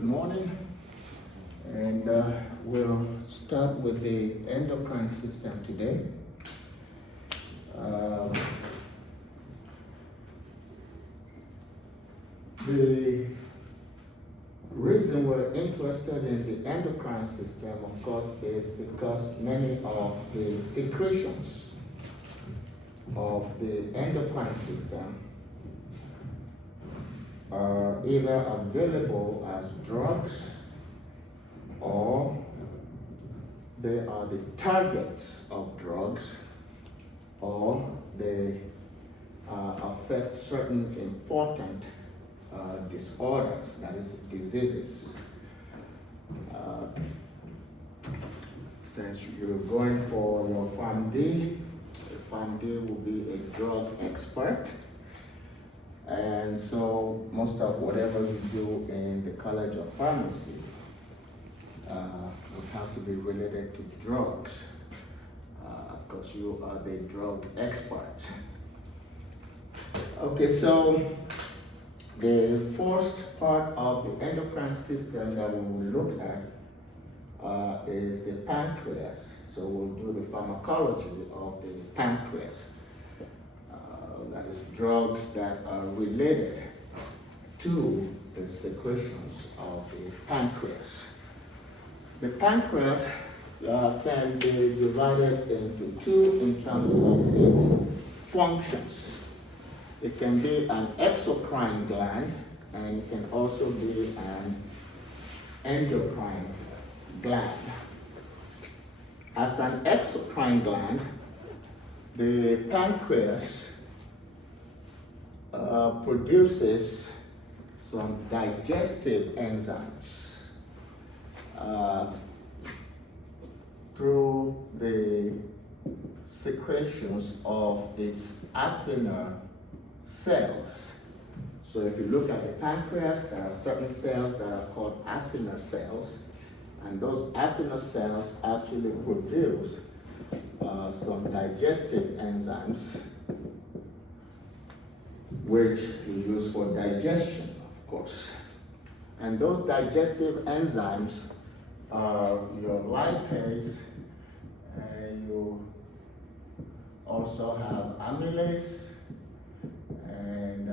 good morning, and we'll start with the endocrine system today. The reason we're interested in the endocrine system, of course, is because many of the secretions of the endocrine system are either available as drugs or they are the targets of drugs, or they affect certain important disorders, that is, diseases. Since you're going for your PharmD, PharmD will be a drug expert. And so most of whatever you do in the College of Pharmacy would have to be related to drugs, because you are the drug expert. Okay, so the first part of the endocrine system that we will look at is the pancreas. So we'll do the pharmacology of the pancreas. That is drugs that are related to the secretions of the pancreas. The pancreas can be divided into two in terms of its functions. It can be an exocrine gland, and it can also be an endocrine gland. As an exocrine gland, the pancreas produces some digestive enzymes through the secretions of its acinar cells. So if you look at the pancreas, there are certain cells that are called acinar cells, and those acinar cells actually produce some digestive enzymes which you use for digestion, of course. And those digestive enzymes are your lipase, and you also have amylase and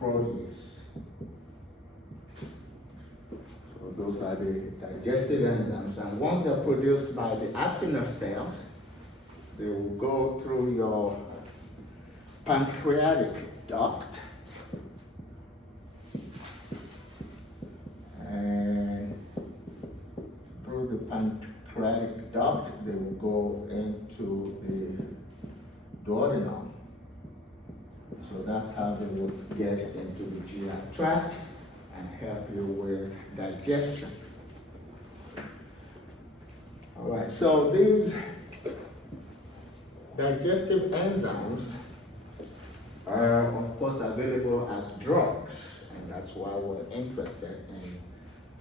protease. So those are the digestive enzymes. And once they're produced by the acinar cells, they will go through your pancreatic duct, and through the pancreatic duct they will go into the duodenum. So that's how they will get into the GI tract and help you with digestion. All right, so these digestive enzymes are, of course, available as drugs, and that's why we're interested in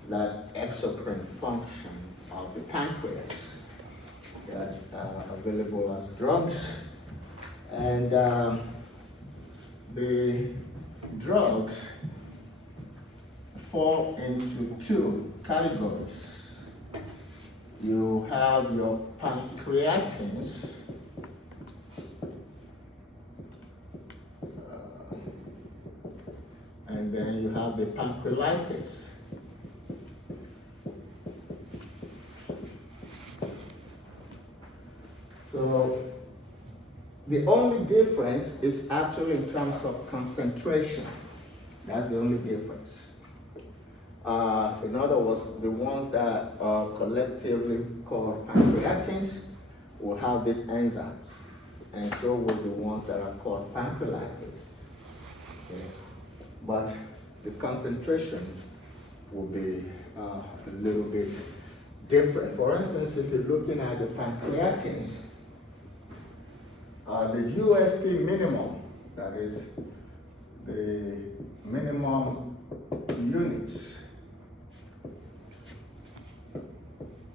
that exocrine function of the pancreas that are available as drugs. And the drugs fall into two categories. You have your pancreatins, and then you have the pancreolipase. So the only difference is actually in terms of concentration. That's the only difference. In other words, the ones that are collectively called pancreatins will have these enzymes, and so will the ones that are called pancreolipase. Okay? But the concentration will be a little bit different. For instance, if you're looking at the pancreatins, the USP minimum, that is the minimum units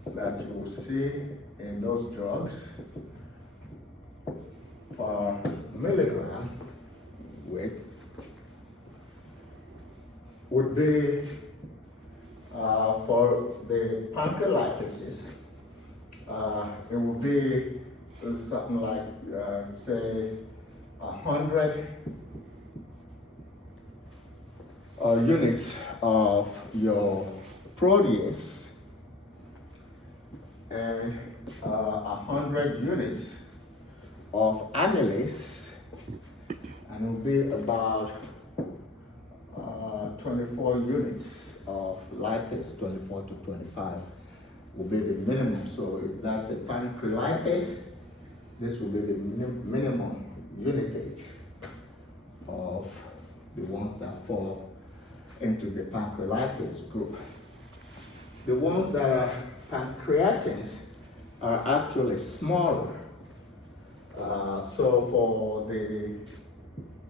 that you will see in those drugs per milligram weight would be For the pancreatitis, it will be something like, say, 100 units of your protease and 100 units of amylase, and it will be about 24 units of lipase, 24 to 25 will be the minimum. So if that's a pancreatase, this will be the minimum unitage of the ones that fall into the pancreatase group. The ones that are pancreatins are actually smaller. So for the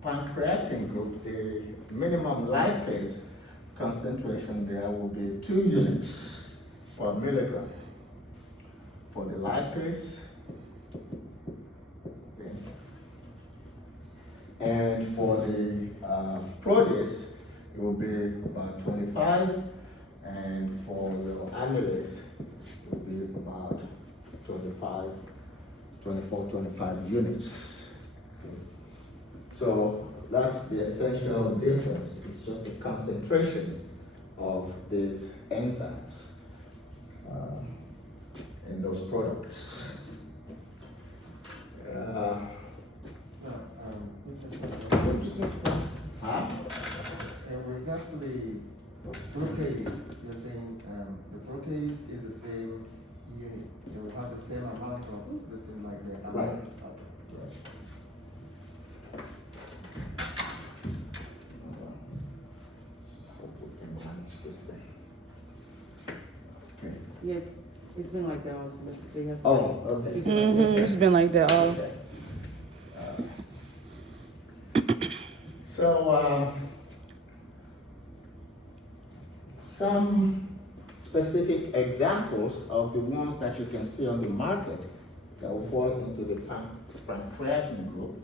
pancreatin group, the minimum lipase concentration there will be 2 units per milligram. For the lipase, okay. And for the protease, it will be about 25, and for the amylase, it will be about 24-25 units. Okay. So that's the essential difference. It's just the concentration of these enzymes in those products. In regards to the protease, you're saying the protease is the same unit. They will have the same amount of this thing like the Right. amount. Hope we can manage this thing. Okay. Yeah, it's been like that also. But they have Oh, okay. It's been like that all. Okay. So, some specific examples of the ones that you can see on the market that will fall into the pancreatin group.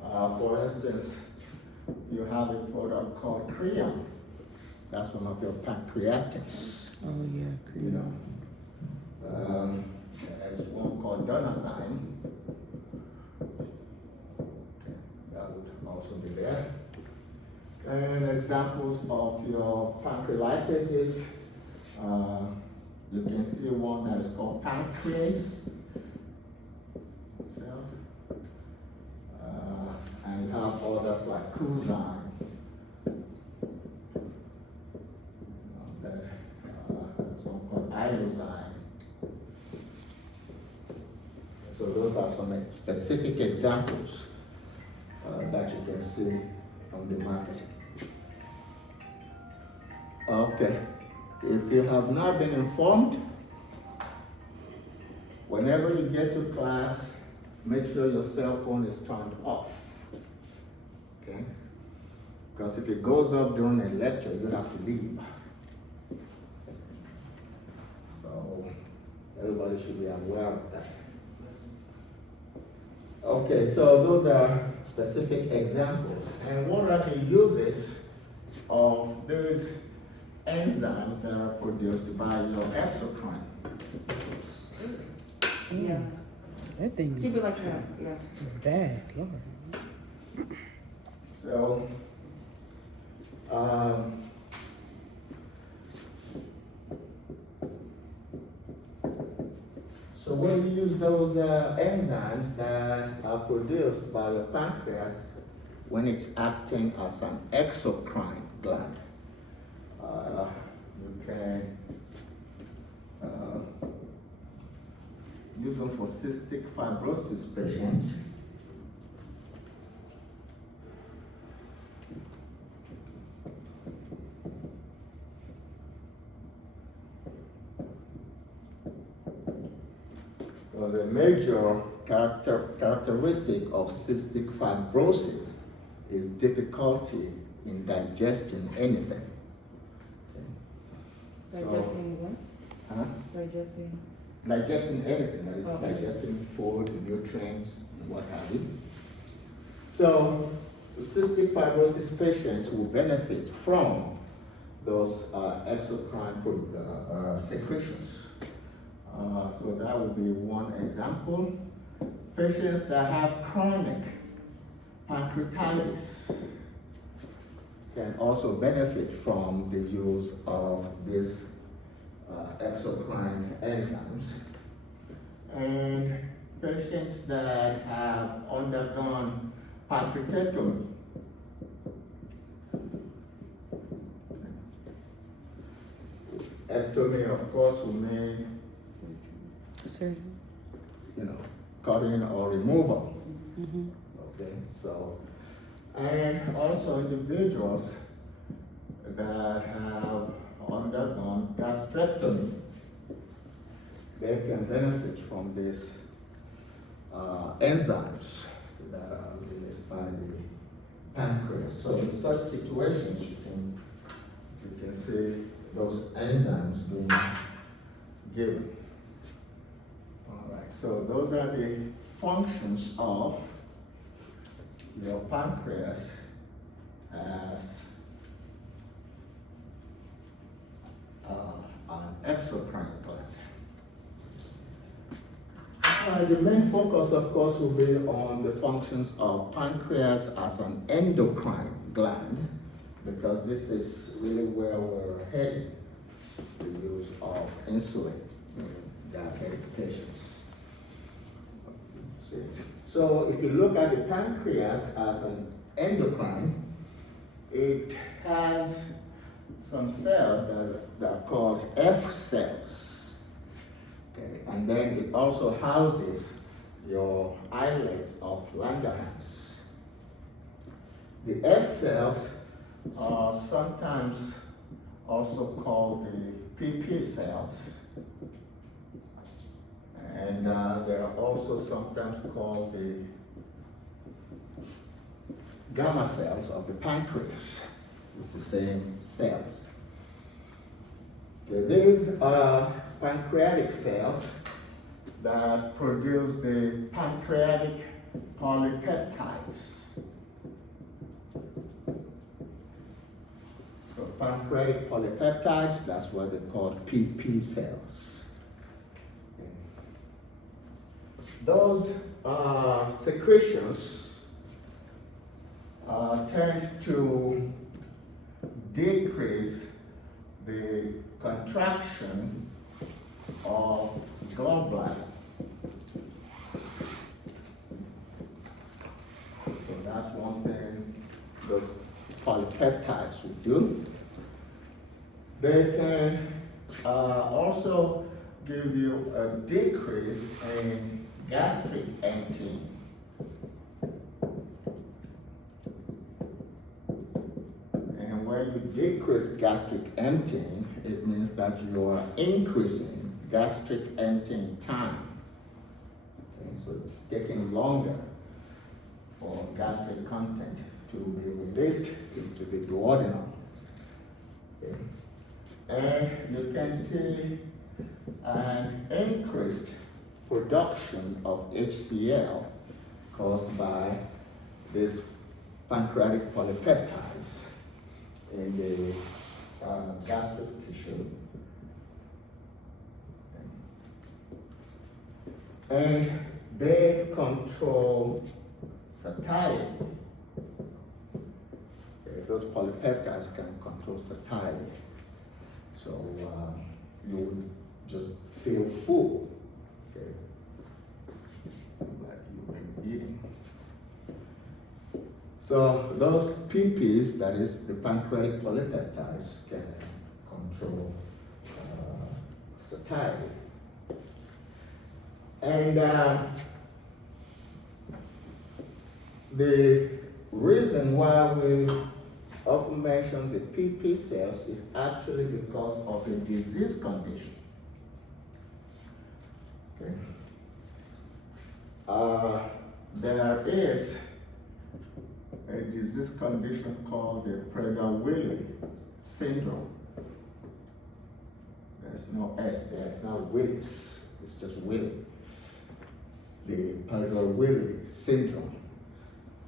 For instance, you have a product called Creon. That's one of your pancreatins. Oh yeah, You know, there's one called Donazyme. Okay, that would also be there. And examples of your pancreatises, you can see one that is called pancrease. So, and you have others like Kuzyme. There's one called Ilozyme. So those are some specific examples that you can see on the market. Okay, if you have not been informed, whenever you get to class, make sure your cell phone is turned off. Okay? Because if it goes off during a lecture, you have to leave. So everybody should be aware of that. Okay, so those are specific examples. And what are the uses of these enzymes that are produced by your exocrine? Yeah. That thing Keep it like that. Yeah. is bad, Lord. So, so when you use those enzymes that are produced by your pancreas, when it's acting as an exocrine gland, you can use them for cystic fibrosis patients. Well, the major characteristic of cystic fibrosis is difficulty in digesting anything. Digesting what? Huh? Digesting. Digesting anything, that is Okay. digesting food, nutrients, and what have you. So, cystic fibrosis patients will benefit from those exocrine secretions. So that would be one example. Patients that have chronic pancreatitis can also benefit from the use of these exocrine enzymes. And patients that have undergone pancreatectomy ectomy, of course, will mean, Surgery. cutting or removal. Mm-hmm. Okay, so, and also individuals that have undergone gastrectomy, they can benefit from these enzymes that are released by the pancreas. So in such situations, you can see those enzymes being given. All right, so those are the functions of your pancreas as an exocrine gland. The main focus, of course, will be on the functions of pancreas as an endocrine gland, because this is really where we're heading, the use of insulin in diabetic patients. Let's see. So if you look at the pancreas as an endocrine, it has some cells that are called F cells. Okay. And then it also houses your islets of Langerhans. The F cells are sometimes also called the PP cells. And they are also sometimes called the gamma cells of the pancreas. It's the same cells. Okay, these are pancreatic cells that produce the pancreatic polypeptides. So pancreatic polypeptides, that's what they're called, PP cells. Okay. Those secretions tend to decrease the contraction of gallbladder. So that's one thing those polypeptides will do. They can also give you a decrease in gastric emptying. And when you decrease gastric emptying, it means that you are increasing gastric emptying time. Okay, so it's taking longer for gastric content to be released into the duodenum. Okay. And you can see an increased production of HCl caused by these pancreatic polypeptides in the gastric tissue. And they control satiety. Okay, those polypeptides can control satiety. So you would just feel full, okay, like you've been eating. So those PPs, that is the pancreatic polypeptides, can control satiety. And the reason why we often mention the PP cells is actually because of a disease condition. Okay. There is a disease condition called the Prader-Willi syndrome. There's no S there, it's not Willis, it's just Willi. The Prader-Willi syndrome.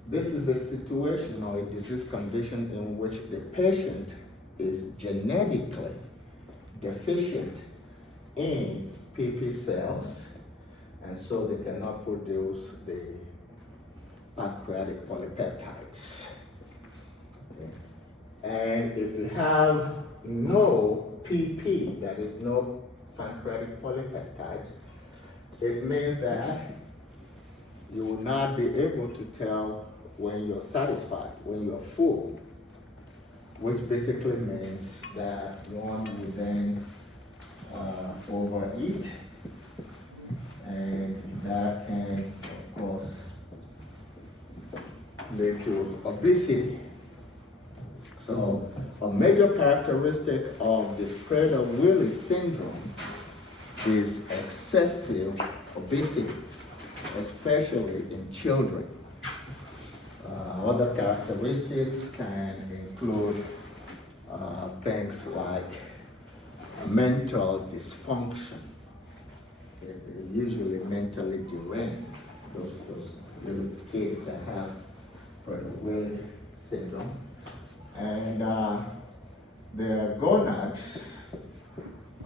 This is a situation or a disease condition in which the patient is genetically deficient in PP cells, and so they cannot produce the pancreatic polypeptides. Okay. And if you have no PPs, that is no pancreatic polypeptides, it means that you will not be able to tell when you're satisfied, when you're full, which basically means that one will then overeat, and that can, of course, lead to obesity. So a major characteristic of the Prader-Willi syndrome is excessive obesity, especially in children. Other characteristics can include things like mental dysfunction. They're usually mentally deranged, those little kids that have Prader-Willi syndrome. And their gonads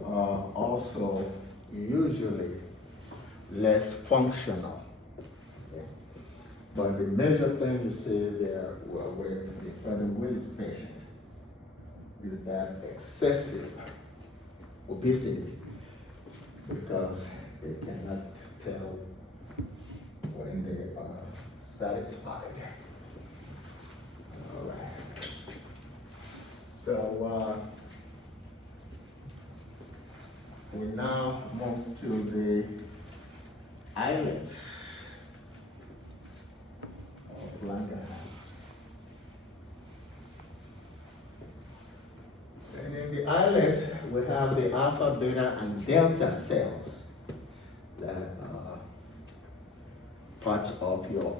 are also usually less functional. Okay. But the major thing you see there with the Prader-Willi patient is that excessive obesity, because they cannot tell when they are satisfied. All right. So we now move to the islets of Langerhans. And in the islets, we have the alpha, beta, and delta cells that are parts of your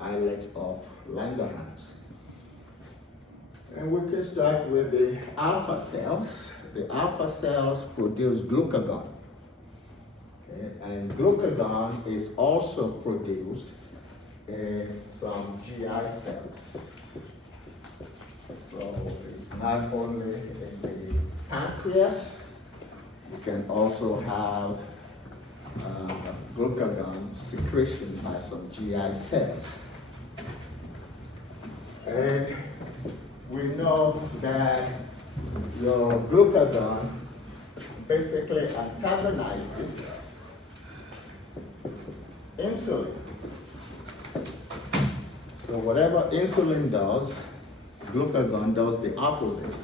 islet of Langerhans. And we can start with the alpha cells. The alpha cells produce glucagon. Okay? And glucagon is also produced in some GI cells. So it's not only in the pancreas, you can also have glucagon secretion by some GI cells. And we know that your glucagon basically antagonizes insulin. So whatever insulin does, glucagon does the opposite,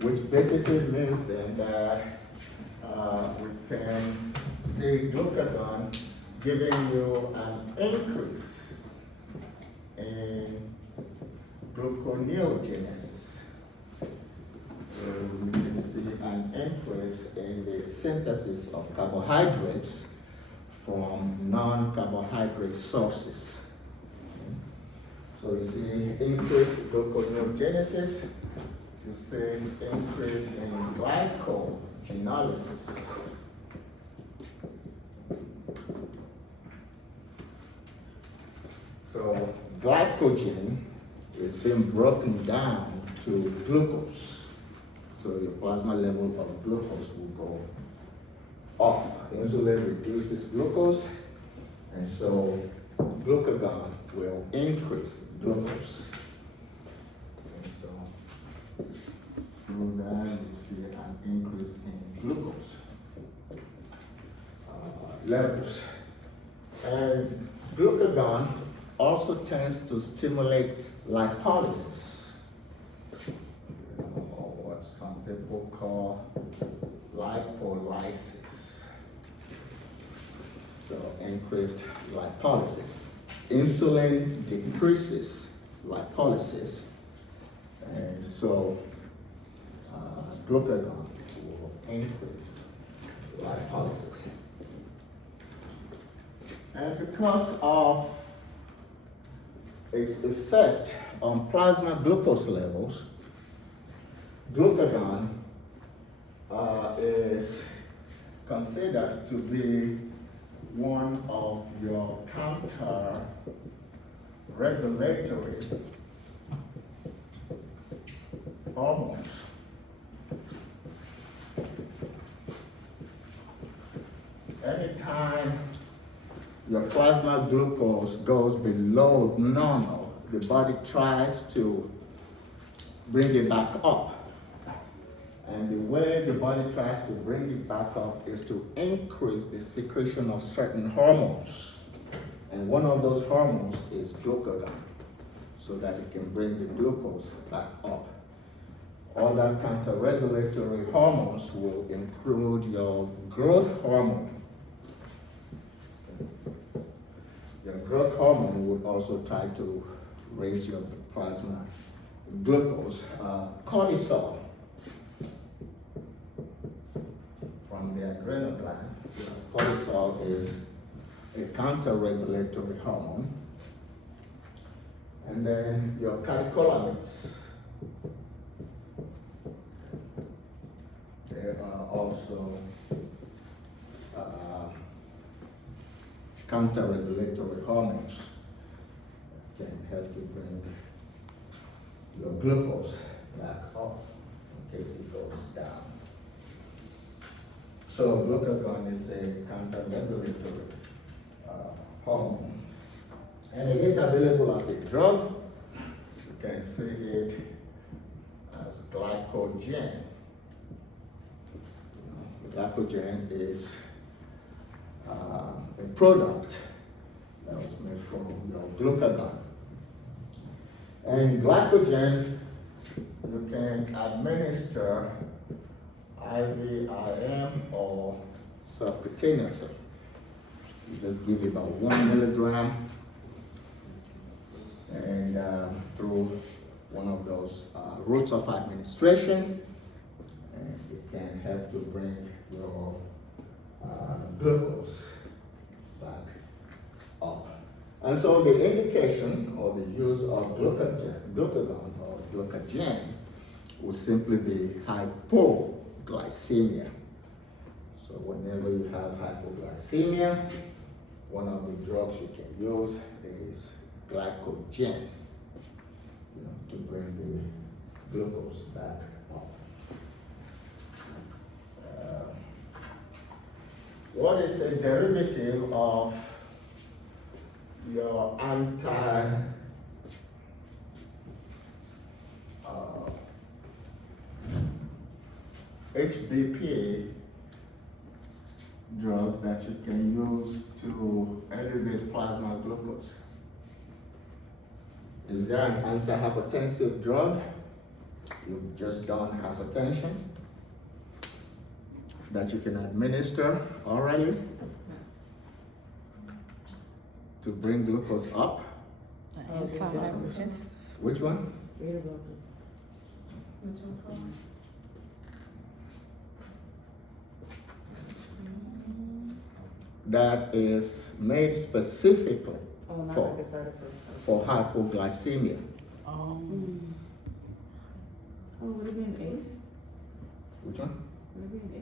which basically means then that we can see glucagon giving you an increase in gluconeogenesis. So we can see an increase in the synthesis of carbohydrates from non-carbohydrate sources. So you see increased gluconeogenesis, you see increase in glycogenolysis. So glycogen is being broken down to glucose. So your plasma level of glucose will go up. Insulin reduces glucose, and so glucagon will increase glucose. And so through that, you see an increase in glucose levels. And glucagon also tends to stimulate lipolysis, or what some people call lipolysis. So increased lipolysis. Insulin decreases lipolysis, and so glucagon will increase lipolysis. And because of its effect on plasma glucose levels, glucagon is considered to be one of your counter-regulatory plasma glucose goes below normal, the body tries to bring it back up. And the way the body tries to bring it back up is to increase the secretion of certain hormones. And one of those hormones is glucagon, so that it can bring the glucose back up. Other counter-regulatory hormones will include your growth hormone. Your growth hormone would also try to raise your plasma glucose. Cortisol from the adrenal gland. Cortisol is a counter-regulatory hormone. And then your catecholamines. There are also counter-regulatory hormones that can help to bring your glucose back up in case it goes down. So glucagon is a counter-regulatory hormone. And it is available as a drug. You can see it as glycogen. Glycogen is a product that was made from your glucagon. And glycogen, you can administer IVIM or subcutaneously. You just give it about 1 milligram and through one of those routes of administration, and it can help to bring your glucose back up. And so the indication or the use of glucagon or glycogen will simply be hypoglycemia. So whenever you have hypoglycemia, one of the drugs you can use is glycogen, to bring the glucose back up. What is a derivative of your HBP drugs that you can use to elevate plasma glucose? Is there an antihypertensive drug? You've just done hypertension that you can administer orally to bring glucose up? Antihypertensive. Which one? Beta blocker. That is made specifically Oh, not for, like a side effect. for hypoglycemia. Oh, would it be an ACE? Which one? Would it be an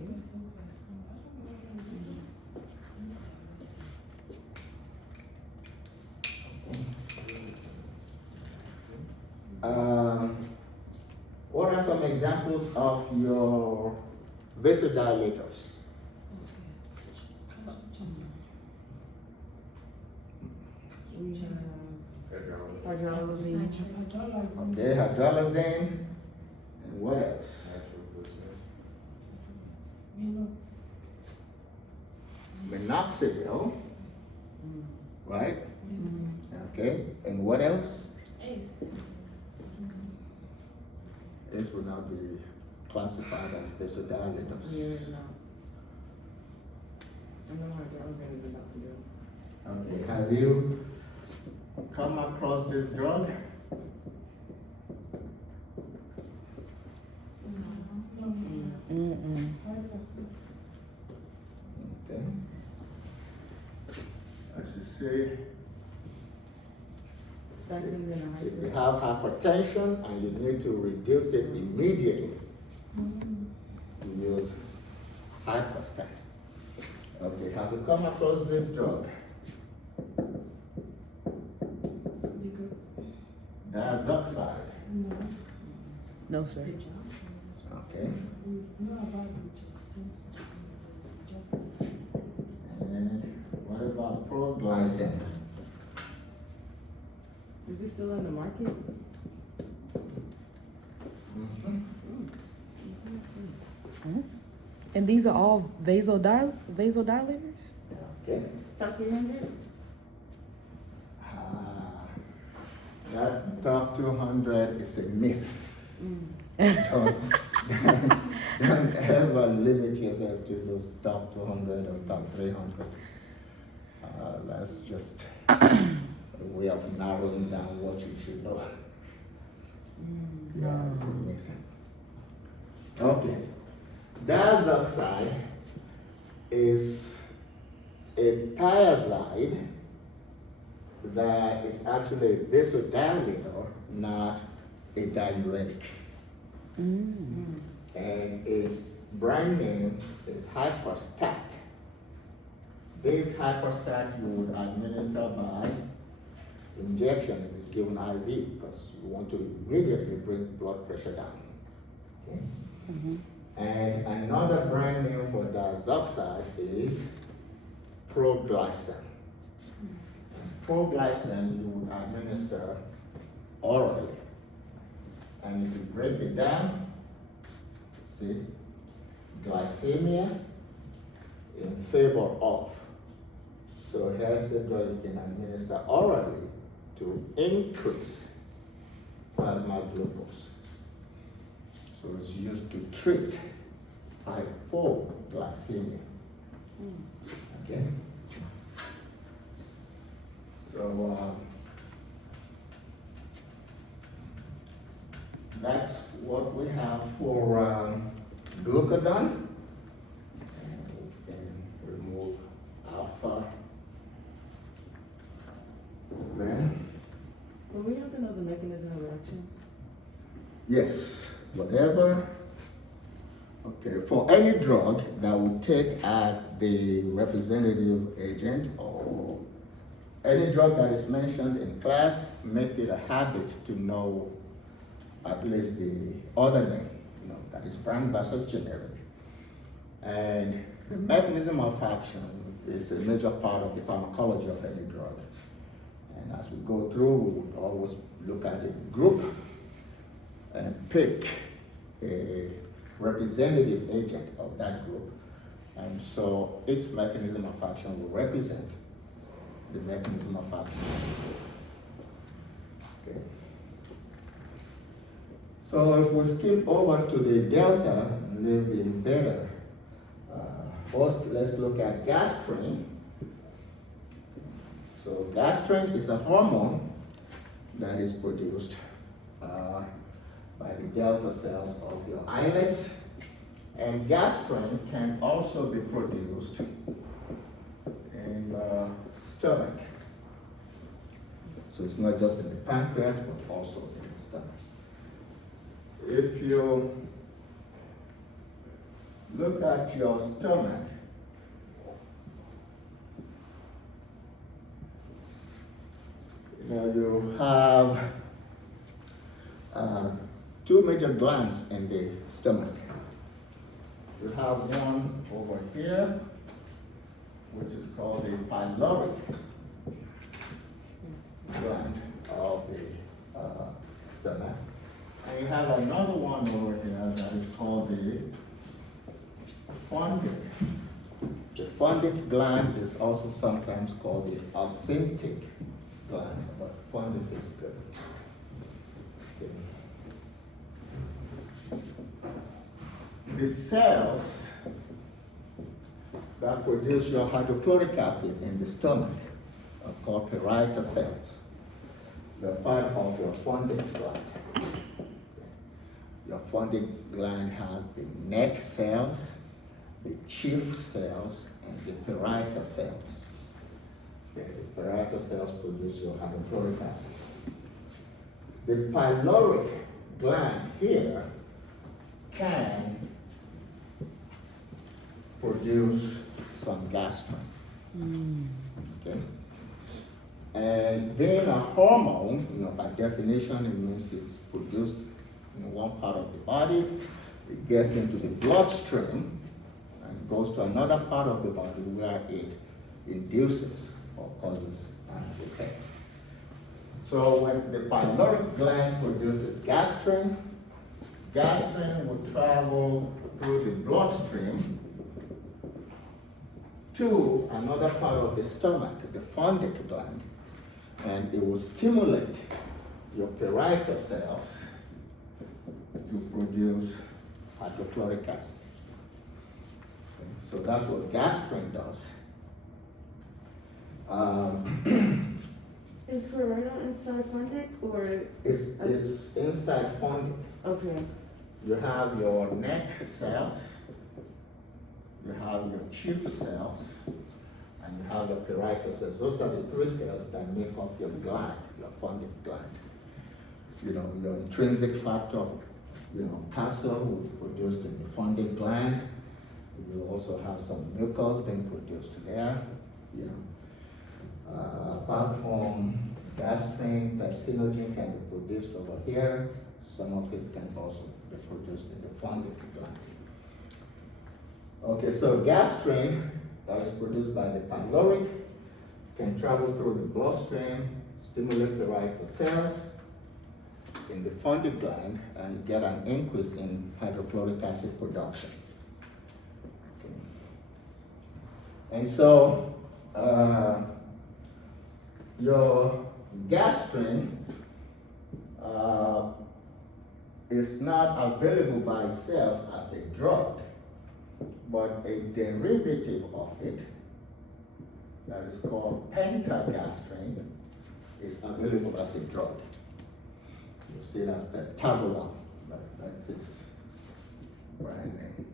What are some examples of your vasodilators? We have hydrolysine. Okay, hydrolysine. And what else? Minoxidil. Right? Okay, and what else? Ace. This would not be classified as vasodilators. Yeah, no. I know hydrolysine is about to do. Okay, have you come across this drug? Okay. As you see, if you have hypertension and you need to reduce it immediately, you use hyperstat. Okay, have you come across this drug? Diazoxide. No, sir. Okay. And what about proglycin. Is this still in the market? And these are all vasodilators? Okay. Top 300? That top 200 is a myth. Mm. Don't ever limit yourself to those top 200 or top 300. That's just a way of narrowing down what you should know. Yeah, it's a myth. Okay. Diazoxide is a thiazide that is actually a vasodilator, not a diuretic. And its brand name is Hyperstat. This Hyperstat you would administer by injection. It is given IV because you want to immediately bring blood pressure down. Okay? And another brand name for diazoxide is proglycin. Proglycin you would administer orally. And if you break it down, see, glycemia in favor of. So here's the drug you can administer orally to increase plasma glucose. So it's used to treat hypoglycemia. Okay? So that's what we have for glucagon. And we can remove alpha. Then, Will we have to know the mechanism of action? yes, whatever. Okay, for any drug that we take as the representative agent or any drug that is mentioned in class, make it a habit to know at least the other name, that is brand versus generic. And the mechanism of action is a major part of the pharmacology of any drug. And as we go through, we would always look at a group and pick a representative agent of that group. And so its mechanism of action will represent the mechanism of action. Okay. So if we skip over to the delta and leave the beta, first let's look at gastrin. So gastrin is a hormone that is produced by the delta cells of your islets, and gastrin can also be produced in the stomach. So it's not just in the pancreas, but also in the stomach. If you look at your stomach, you have two major glands in the stomach. You have one over here, which is called the pyloric gland of the stomach. And you have another one over here that is called the fundic. The fundic gland is also sometimes called the oxyntic gland, but fundic is good. Okay. The cells that produce your hydrochloric acid in the stomach are called parietal cells. They're part of your fundic gland. Your fundic gland has the neck cells, the chief cells, and the parietal cells. Okay, the parietal cells produce your hydrochloric acid. The pyloric gland here can produce some gastrin. Okay? And being a hormone, by definition, it means it's produced in one part of the body, it gets into the bloodstream, and goes to another part of the body where it induces or causes painful pain. So when the pyloric gland produces gastrin, gastrin will travel through the bloodstream to another part of the stomach, the fundic gland, and it will stimulate your parietal cells to produce hydrochloric acid. Okay, so that's what gastrin does. Is parietal inside fundic or? It's inside fundic. Okay. You have your neck cells, you have your chief cells, and you have your parietal cells. Those are the three cells that make up your gland, your fundic gland. You know, your intrinsic factor, calcium will be produced in the fundic gland. You also have some mucus being produced there. Apart from gastrin, pepsinogen can be produced over here. Some of it can also be produced in the fundic gland. Okay, so gastrin that is produced by the pyloric can travel through the bloodstream, stimulate the parietal cells in the fundic gland, and get an increase in hydrochloric acid production. Okay. And so your gastrin is not available by itself as a drug, but a derivative of it that is called pentagastrin is available as a drug. You see that's pentabolon, that's its brand name.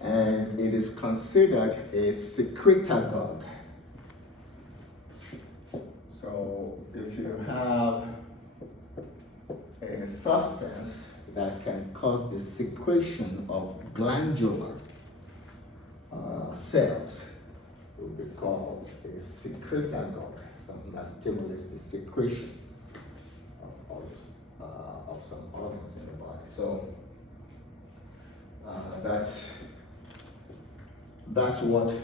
And it is considered a secretagogue. So if you have a substance that can cause the secretion of glandular cells, it will be called a secretagogue, something that stimulates the secretion of some organs in the body. So that's what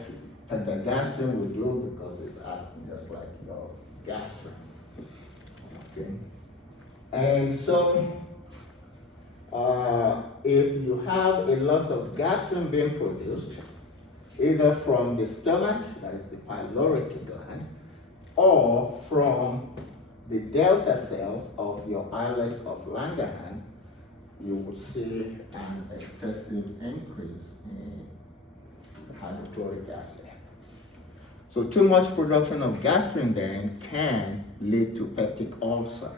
pentagastrin will do, because it's acting just like your gastrin. Okay. And so if you have a lot of gastrin being produced, either from the stomach, that is the pyloric gland, or from the delta cells of your islets of Langerhans, you will see an excessive increase in hydrochloric acid. So too much production of gastrin then can lead to peptic ulcer.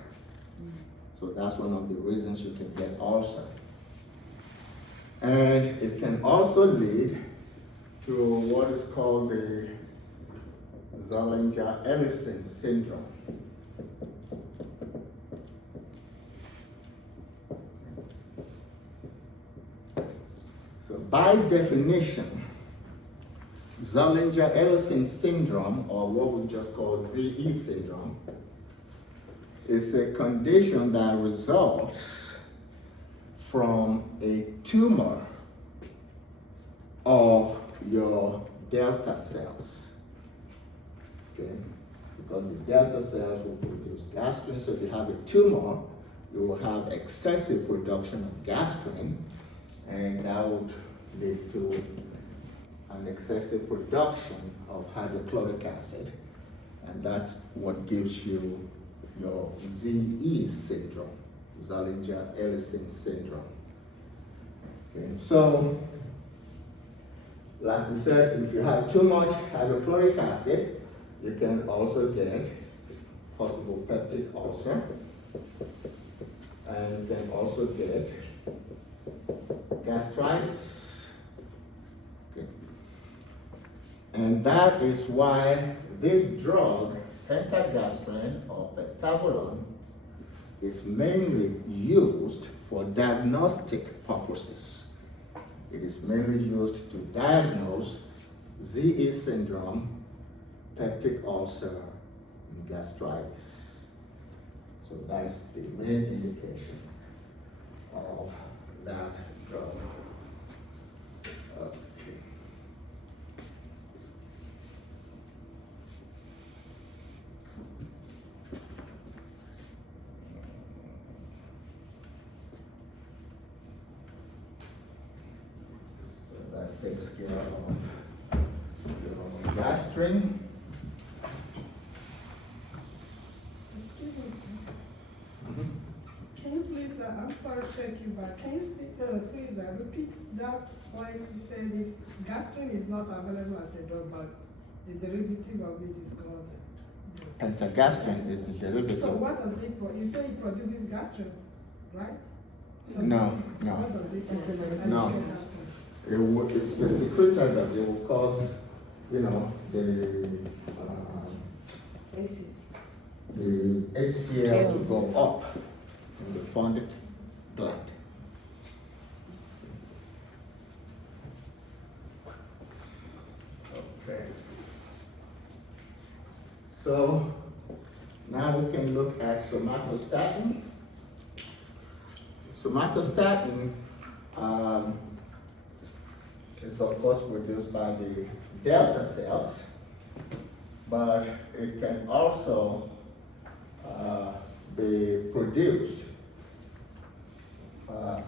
So that's one of the reasons you can get ulcer. And it can also lead to what is called the Zollinger-Ellison syndrome. So by definition, Zollinger-Ellison syndrome, or what we just call ZE syndrome, is a condition that results from a tumor of your delta cells. Okay? Because the delta cells will produce gastrin, so if you have a tumor, you will have excessive production of gastrin, and that would lead to an excessive production of hydrochloric acid, and that's what gives you your ZE syndrome, Zollinger-Ellison syndrome. Okay. So, like we said, if you have too much hydrochloric acid, you can also get possible peptic ulcer, and you can also get gastritis. Okay. And that is why this drug, pentagastrin or pentabolon, is mainly used for diagnostic purposes. It is mainly used to diagnose ZE syndrome, peptic ulcer, and gastritis. So that's the main indication of that drug. Okay. So that takes care of your gastrin. Excuse me, sir. Can you please, I'm sorry to take you back, can you still, please repeat that twice? You said this gastrin is not available as a drug, but the derivative of it is called. Pentagastrin is a derivative. So what does it, you say it produces gastrin, right? No, no. What does it do? No. It's a secretor that it will cause, you know, the HCl to go up in the funded blood. Okay. So now we can look at somatostatin. Somatostatin is of course produced by the delta cells, but it can also be produced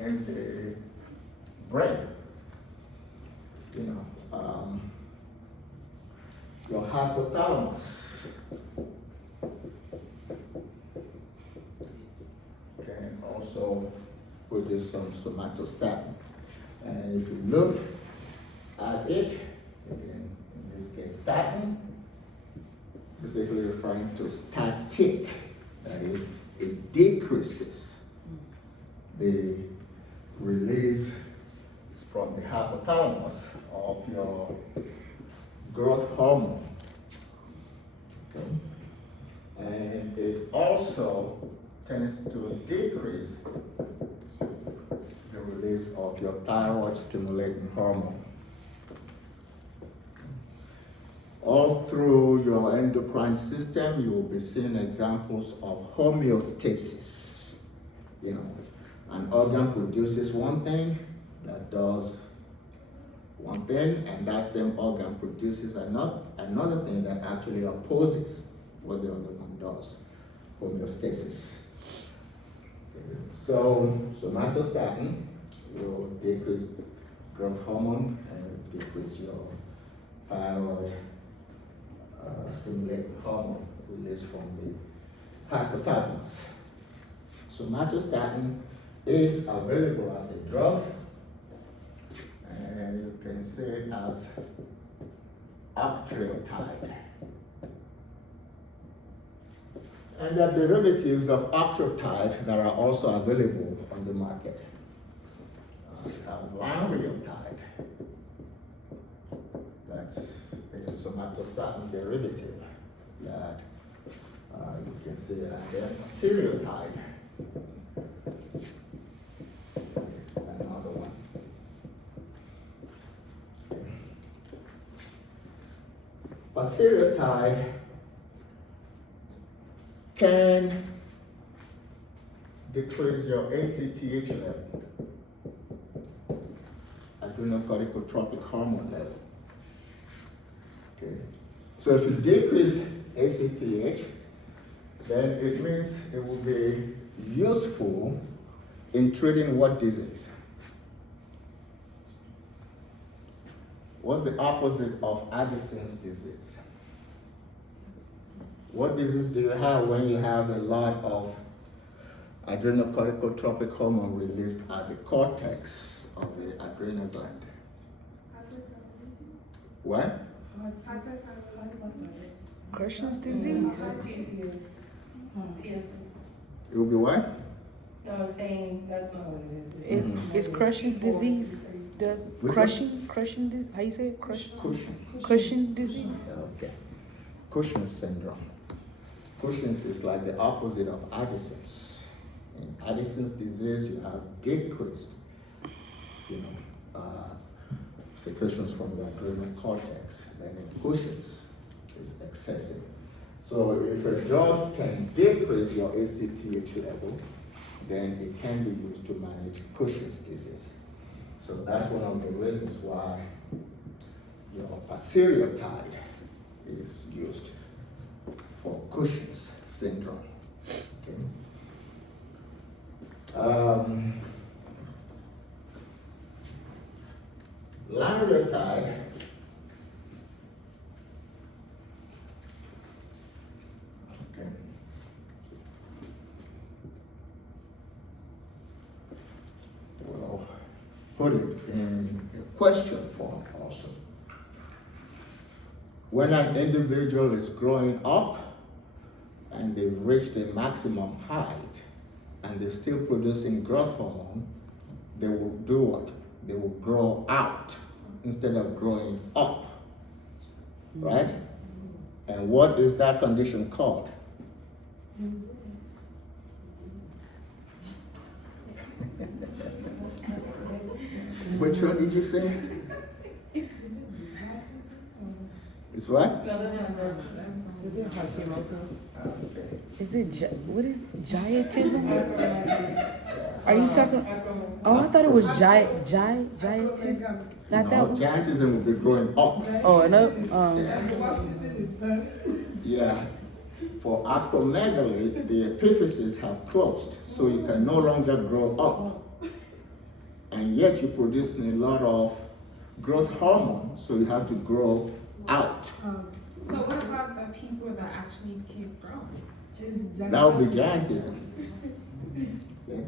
in the brain. You know, your hypothalamus can also produce some somatostatin. And if you look at it, in this case statin, basically referring to static, that is, it decreases the release from the hypothalamus of your growth hormone. Okay? And it also tends to decrease the release of your thyroid stimulating hormone. All through your endocrine system, you will be seeing examples of homeostasis. You know, an organ produces one thing that does one thing, and that same organ produces another thing that actually opposes what the other one does. Homeostasis. So somatostatin will decrease growth hormone and decrease your thyroid stimulating hormone released from the hypothalamus. Somatostatin is available as a drug, and you can see it as octreotide. And there are derivatives of octreotide that are also available on the market. You have lanreotide. That's a somatostatin derivative that you can see, and then seriotide is another one. But seriotide can decrease your ACTH level, adrenocorticotropic hormone level. Okay. So if you decrease ACTH, then it means it will be useful in treating what disease? What's the opposite of Addison's disease? What disease do you have when you have a lot of adrenocorticotropic hormone released at the cortex of the adrenal gland? What? Cushing's disease. It will be what? No, I was saying that's not what it is. Is Cushing's disease, does Which Cushing disease, how you say it? Cushing. Cushing disease. Okay. Cushing's syndrome. Cushing's is like the opposite of Addison's. In Addison's disease, you have decreased, secretions from the adrenal cortex. Then in Cushing's, it's excessive. So if a drug can decrease your ACTH level, then it can be used to manage Cushing's disease. So that's one of the reasons why acereotide is used for Cushing's syndrome. Okay. Lanreotide we'll put it in a question form also. When an individual is growing up and they've reached the maximum height and they're still producing growth hormone, they will do what? They will grow out instead of growing up, right? And what is that condition called? Which one did you say? It's what? Is it Hashimoto? Is it, what is giantism? Are you talking, oh, I thought it was giantism. Not that No, one? giantism will be growing up. Oh, no, Dwarfism is done. Yeah. For acromegaly, the epiphyses have closed, so you can no longer grow up. And yet you're producing a lot of growth hormone, so you have to grow out. So what about the people that actually keep growing? That would be giantism. Okay.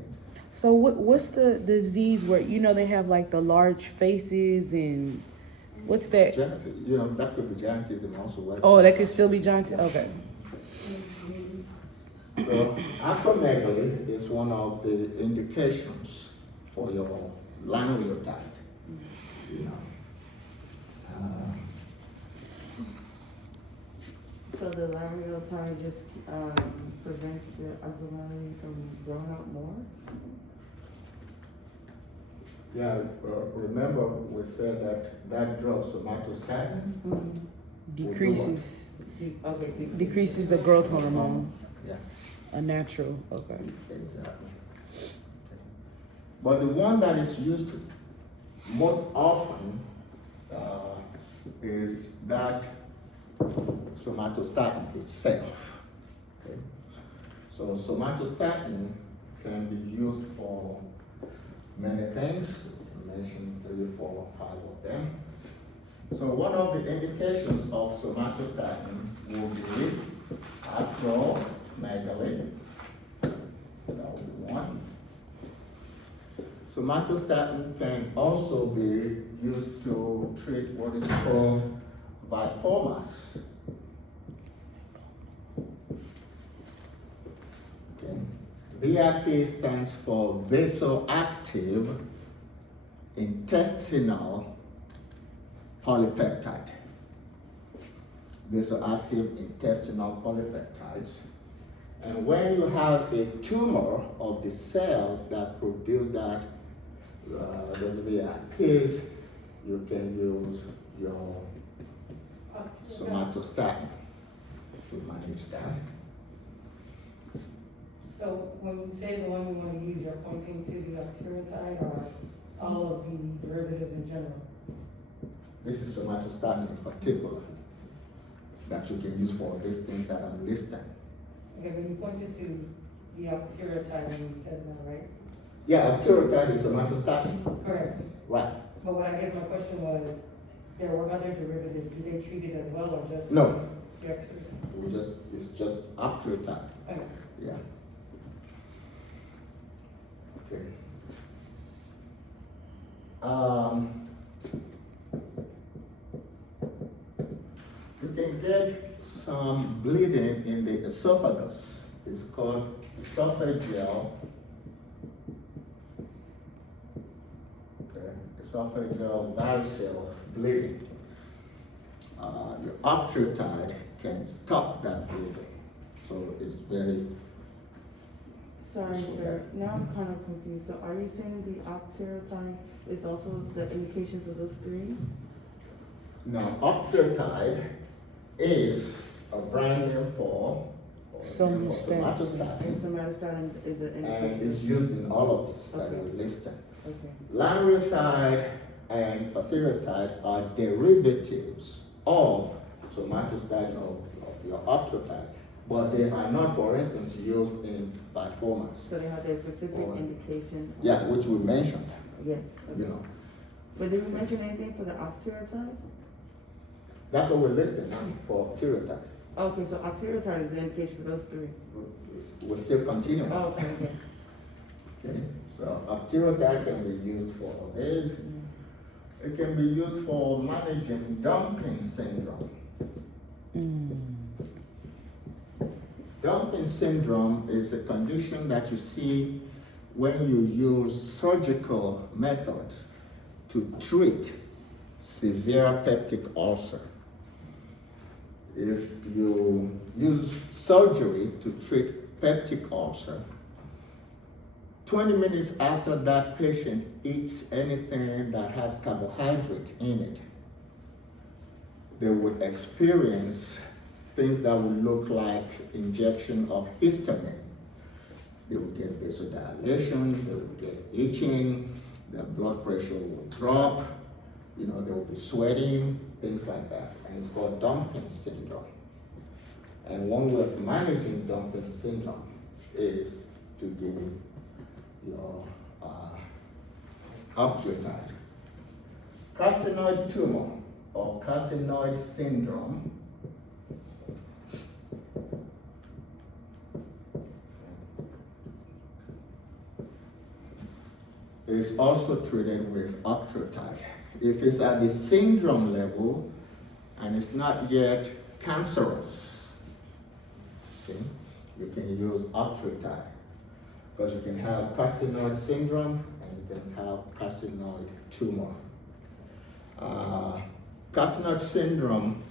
so what's the disease where, they have like the large faces and, what's that? That could be giantism also. Right? Oh, that could still be giantism, okay. So acromegaly is one of the indications for your lanreotide. So the lanreotide just prevents the acromegaly from growing out more? Yeah, remember we said that drug, somatostatin, Decreases, Okay. decreases the growth hormone, yeah, a natural, okay. exactly. But the one that is used most often is that somatostatin itself. Okay? So somatostatin can be used for many things. I mentioned 3, 4, 5 of them. So one of the indications of somatostatin will be acromegaly. That will be one. Somatostatin can also be used to treat what is called VIPomas. Okay. VIP stands for vasoactive intestinal polypeptide. Vasoactive intestinal polypeptides. And when you have a tumor of the cells that produce those VIPs, you can use your somatostatin to manage that. So when you say the one you want to use, you're pointing to the octreotide or all of the derivatives in general? This is somatostatin in particular that you can use for these things that I'm listing. Okay, but you pointed to the octreotide when you said that, right? Yeah, octreotide is somatostatin. Correct. Right. But what I guess my question was, there were other derivatives, do they treat it as well or just? No, The octreotide? it's just octreotide. Okay. Yeah. Okay. You can get some bleeding in the esophagus. It's called esophageal. Esophageal varicose bleeding. Your octreotide can stop that bleeding. So it's very. Sorry, sir. Now I'm kind of confused. So are you saying the octreotide is also the indication for those 3? Now, octreotide is a brand name for, Somatostatin. And somatostatin is an And it's indication. used in all of this that Okay. we listed. Okay. Lanreotide and pasireotide are derivatives of somatostatin of your octreotide, but they are not, for instance, used in lipomas. So they have their specific Or- indication. Yeah, which we mentioned, Yes. you Okay. know. But did you mention anything for the octreotide? That's what we're listing now for octreotide. Okay, so octreotide is the indication for those three. We're still continuing. Oh, okay, okay. Okay, so octreotide can be used for obese. It can be used for managing dumping syndrome. Dumping syndrome is a condition that you see when you use surgical methods to treat severe peptic ulcer. If you use surgery to treat peptic ulcer, 20 minutes after that patient eats anything that has carbohydrate in it, they would experience things that would look like injection of histamine. They would get vasodilation, they would get itching, their blood pressure will drop, they will be sweating, things like that. And it's called dumping syndrome. And one way of managing dumping syndrome is to give your octreotide. Carcinoid tumor or carcinoid syndrome is also treated with octreotide. If it's at the syndrome level and it's not yet cancerous, okay, you can use octreotide because you can have carcinoid syndrome and you can have carcinoid tumor. Carcinoid syndrome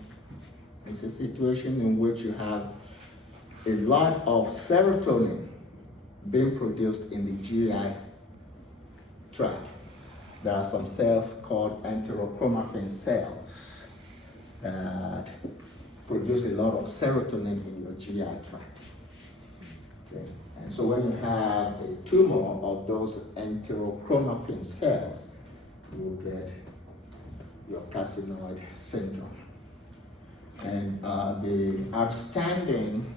is a situation in which you have a lot of serotonin being produced in the GI tract. There are some cells called enterochromaffin cells that produce a lot of serotonin in your GI tract. Okay. And so when you have a tumor of those enterochromaffin cells, you will get your carcinoid syndrome. And the outstanding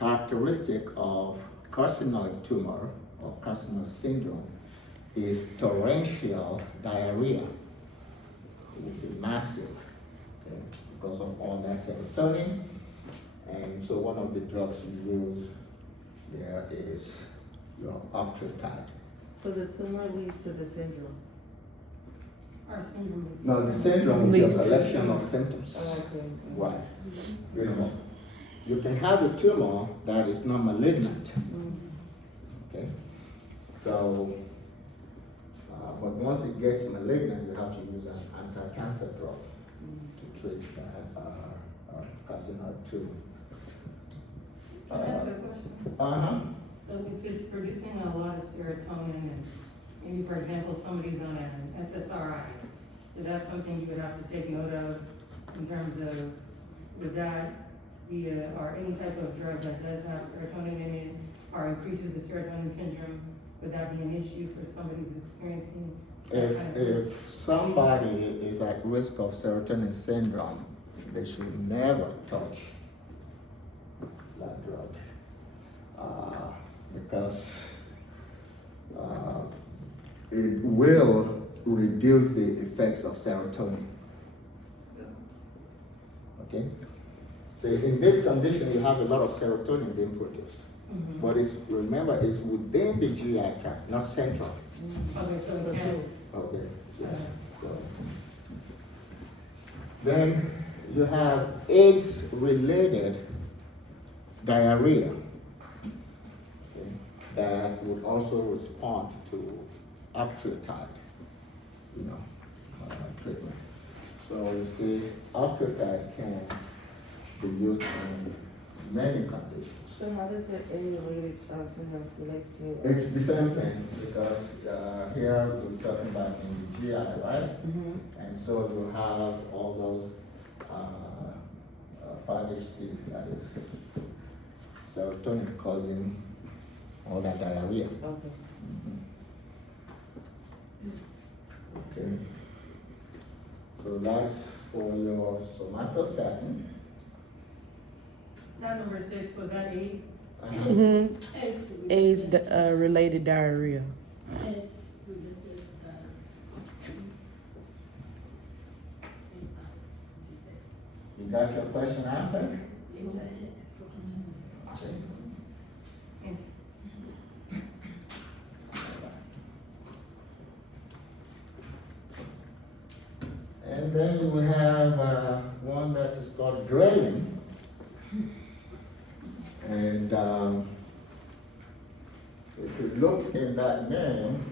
characteristic of carcinoid tumor or carcinoid syndrome is torrential diarrhea. It will be massive, okay, because of all that serotonin. And so one of the drugs you use there is your octreotide. So the tumor leads to the syndrome. Our syndrome is. Now the syndrome is a selection of symptoms. Oh, okay. Right. You can have a tumor that is not malignant. Okay. So, but once it gets malignant, you have to use an anti-cancer drug to treat that carcinoid tumor. Can I ask a question? So if it's producing a lot of serotonin and maybe, for example, somebody's on an SSRI, is that something you would have to take note of in terms of, would that be or any type of drug that does have serotonin in it or increases the serotonin syndrome, would that be an issue for somebody who's experiencing that kind of? If somebody is at risk of serotonin syndrome, they should never touch that drug because it will reduce the effects of serotonin. Okay? So in this condition, you have a lot of serotonin being produced. But remember, it's within the GI tract, not central. Okay, so it can. Okay. Yeah. So then you have AIDS-related diarrhea, okay, that would also respond to octreotide, treatment. So you see, octreotide can be used in many conditions. So how does the A-related syndrome relate to? It's the same thing because here we're talking about in the GI, right? And so you have all those 5-HT, that is serotonin causing all that diarrhea. Okay. Okay. So that's for your somatostatin. Now number 6, was that 8? Mm-hmm. AIDS related diarrhea. You got your question answered? And then we have one that is called ghrelin. And if you look in that name,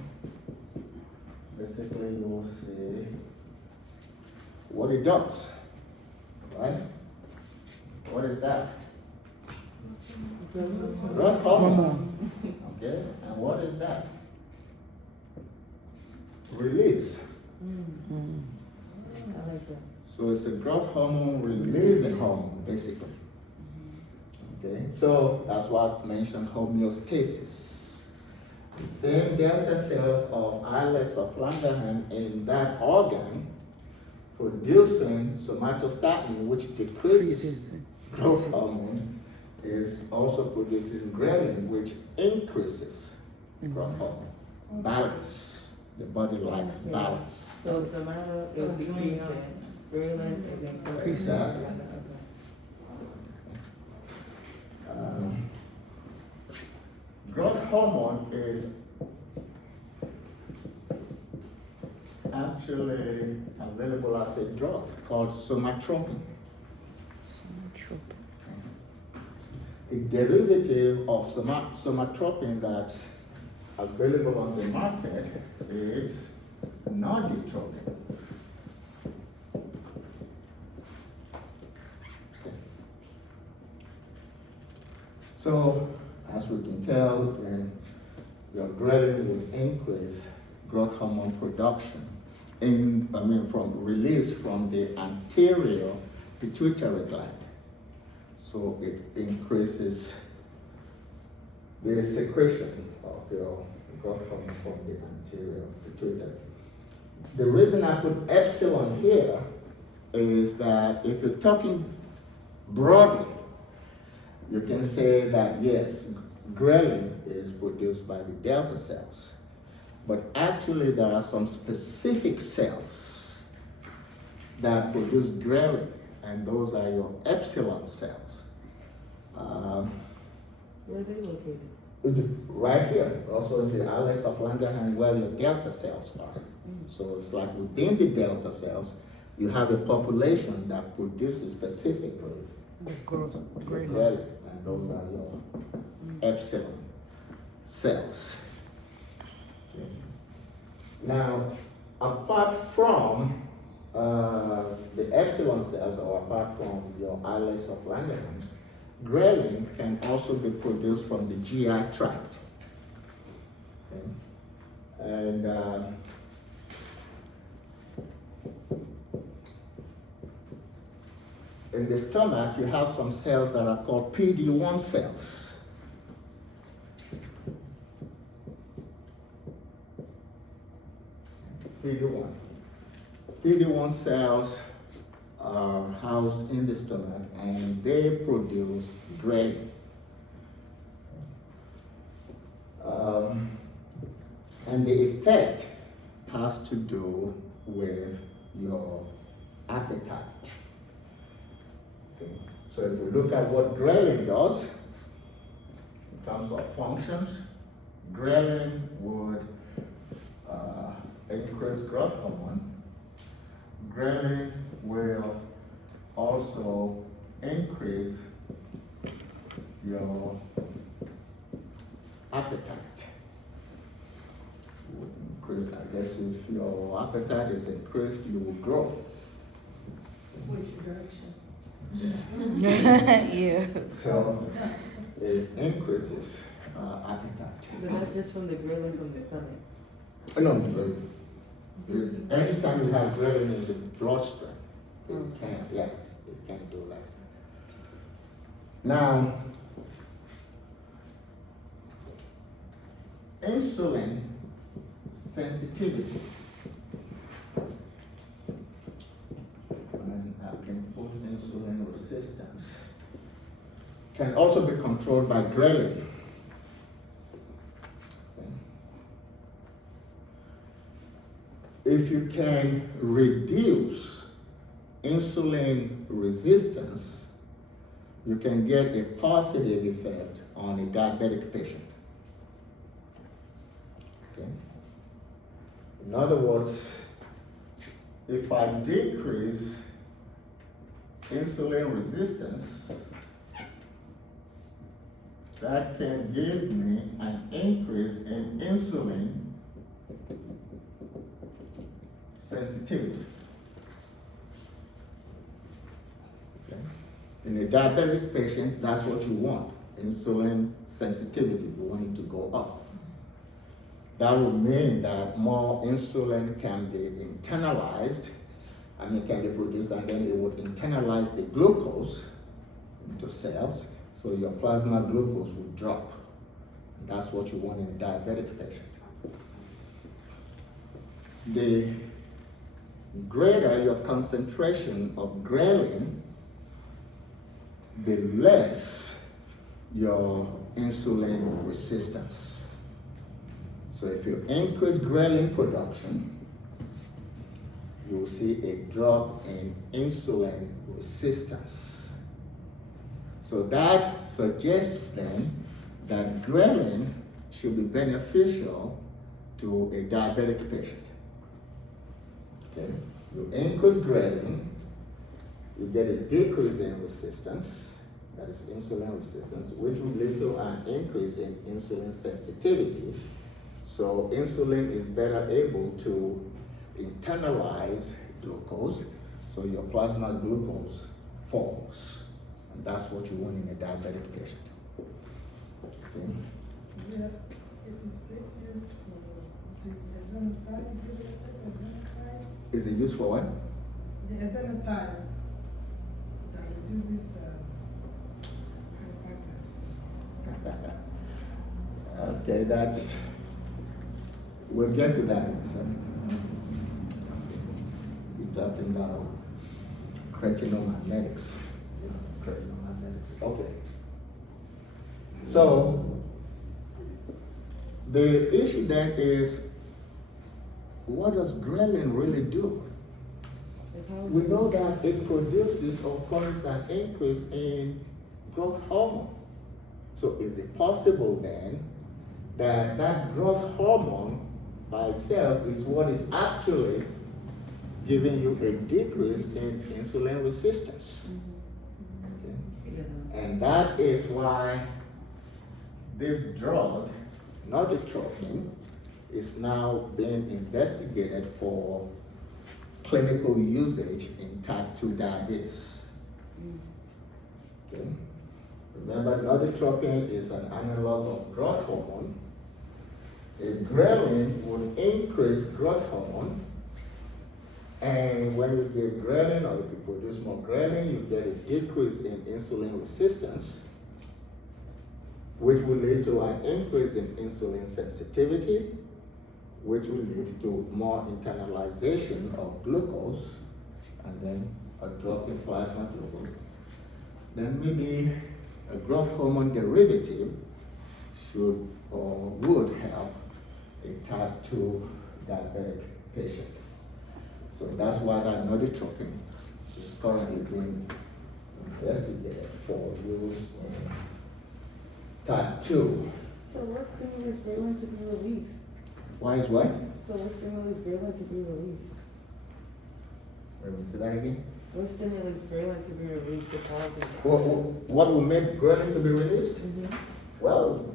basically you will see what it does, right? What is that? Growth hormone. Okay, and what is that? Release. I like that. So it's a growth hormone releasing hormone, basically. Okay, so that's what I mentioned homeostasis. The same delta cells of islets of Langerhans in that organ producing somatostatin, which decreases growth hormone, is also producing ghrelin, which increases growth hormone. Balance. The body likes balance. So somato is decreasing, ghrelin is increasing. Exactly. Growth hormone is actually available as a drug called somatropin. A derivative of somatropin that's available on the market is norditropin. So, as we can tell, when your ghrelin will increase growth hormone production from release from the anterior pituitary gland. So it increases the secretion of your growth hormone from the anterior pituitary. The reason I put epsilon here is that if you're talking broadly, you can say that yes, ghrelin is produced by the delta cells, but actually there are some specific cells that produce ghrelin, and those are your epsilon cells. Where are they located? Right here, also in the islets of Langerhans where your delta cells are. So it's like within the delta cells, you have a population that produces specifically ghrelin, and those are your epsilon cells. Okay. Now, apart from the epsilon cells, or apart from your islets of Langerhans, ghrelin can also be produced from the GI tract. Okay. And in the stomach, you have some cells that are called PD-1 cells. PD-1. PD-1 cells are housed in the stomach and they produce ghrelin. And the effect has to do with your appetite. Okay. So if we look at what ghrelin does, in terms of functions, ghrelin would increase growth hormone. Ghrelin will also increase your appetite. Would increase, I guess if your appetite is increased, you will grow. Which direction? Yeah. So it increases appetite. But that's just from the ghrelin from the stomach. No, anytime you have ghrelin in the bloodstream, it can do that. Now, insulin sensitivity. And I can put insulin resistance. Can also be controlled by ghrelin. If you can reduce insulin resistance, you can get a positive effect on a diabetic patient. Okay? In other words, if I decrease insulin resistance, that can give me an increase in insulin sensitivity. Okay. In a diabetic patient, that's what you want, insulin sensitivity. You want it to go up. That would mean that more insulin can be internalized, can be produced, and then it would internalize the glucose into cells, so your plasma glucose would drop. That's what you want in a diabetic patient. The greater your concentration of ghrelin, the less your insulin resistance. So if you increase ghrelin production, you will see a drop in insulin resistance. So that suggests then that ghrelin should be beneficial to a diabetic patient. Okay. You increase ghrelin, you get a decrease in resistance, that is insulin resistance, which will lead to an increase in insulin sensitivity. So insulin is better able to internalize glucose, so your plasma glucose falls. And that's what you want in a diabetic patient. Okay. Yeah, it's used for the exenatide, is it exenatide? Is it used for what? The exenatide that reduces hyperglycemia. Okay, that's, we'll get to that in a second. You're talking about cretinomimetics. Okay. So, the issue then is, what does ghrelin really do? We know that it produces or causes an increase in growth hormone. So is it possible then that that growth hormone by itself is what is actually giving you a decrease in insulin resistance? Okay. And that is why this drug, norditropin, is now being investigated for clinical usage in type 2 diabetes. Okay. Remember, norditropin is an analog of growth hormone. A ghrelin would increase growth hormone, and when you get ghrelin, or if you produce more ghrelin, you get a decrease in insulin resistance, which will lead to an increase in insulin sensitivity, which will lead to more internalization of glucose, and then a drop in plasma glucose. Then maybe a growth hormone derivative should or would help a type 2 diabetic patient. So that's why that norditropin is currently being investigated for use in type 2. So what stimulates ghrelin to be released? Why is what? So what stimulates ghrelin to be released? Wait, say that again? What stimulates ghrelin to be released? What will make ghrelin to be released? Mm-hmm. Well,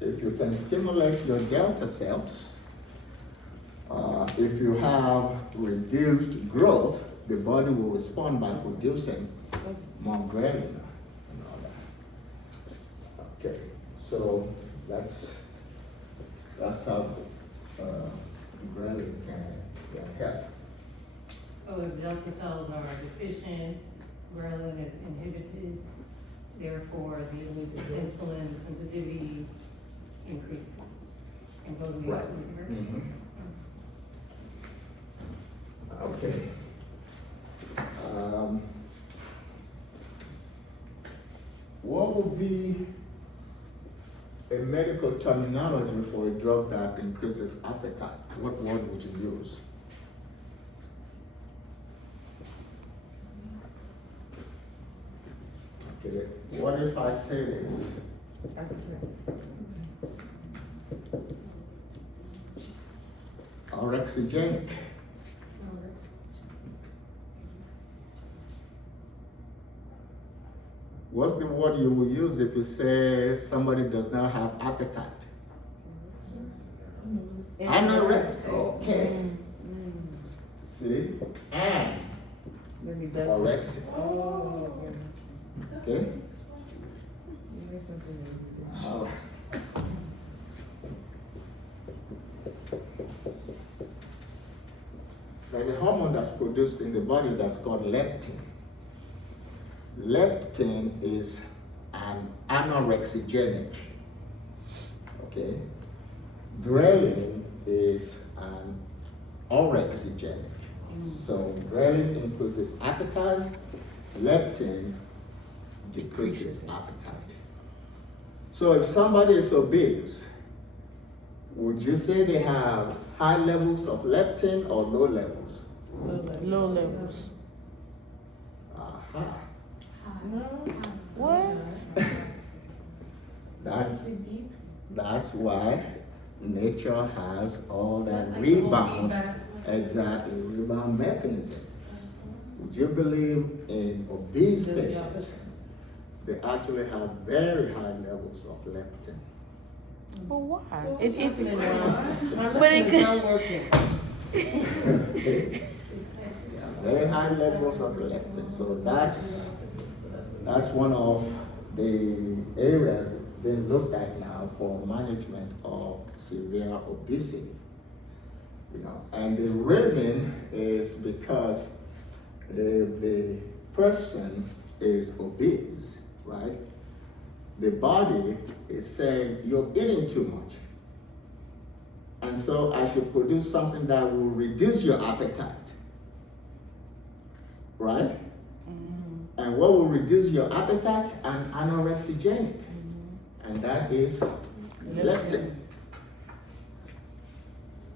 if you can stimulate your delta cells, if you have reduced growth, the body will respond by producing more ghrelin and all that. Okay, so that's how ghrelin can help. So if delta cells are deficient, ghrelin is inhibited, therefore the insulin sensitivity increases. and go to the Right. other. Mhm. Okay. What would be a medical terminology for a drug that increases appetite? What word would you use? Okay. What if I say this? Orexigenic. What's the word you will use if you say somebody does not have appetite? Anorexia. Okay. See? And Maybe that's. orexia. Oh, yeah. Okay? There's something else. Oh. There's a hormone that's produced in the body that's called leptin. Leptin is an anorexigenic. Okay? Ghrelin is an orexigenic. So ghrelin increases appetite, leptin decreases appetite. So if somebody is obese, would you say they have high levels of leptin or low levels? Low levels. Aha. No. What? That's why nature has all that Like rebound, feedback. exactly, rebound mechanism. Would you believe in obese patients? They actually have very high levels of leptin. But why? Well, It, what's happening it, now? My But it leptin is could- not working. Very high levels of leptin. So that's one of the areas that's been looked at now for management of severe obesity. You know, and the reason is because if the person is obese, right? The body is saying you're eating too much. And so I should produce something that will reduce your appetite. Right? Mm-hmm. And what will reduce your appetite? An anorexigenic. And that is leptin.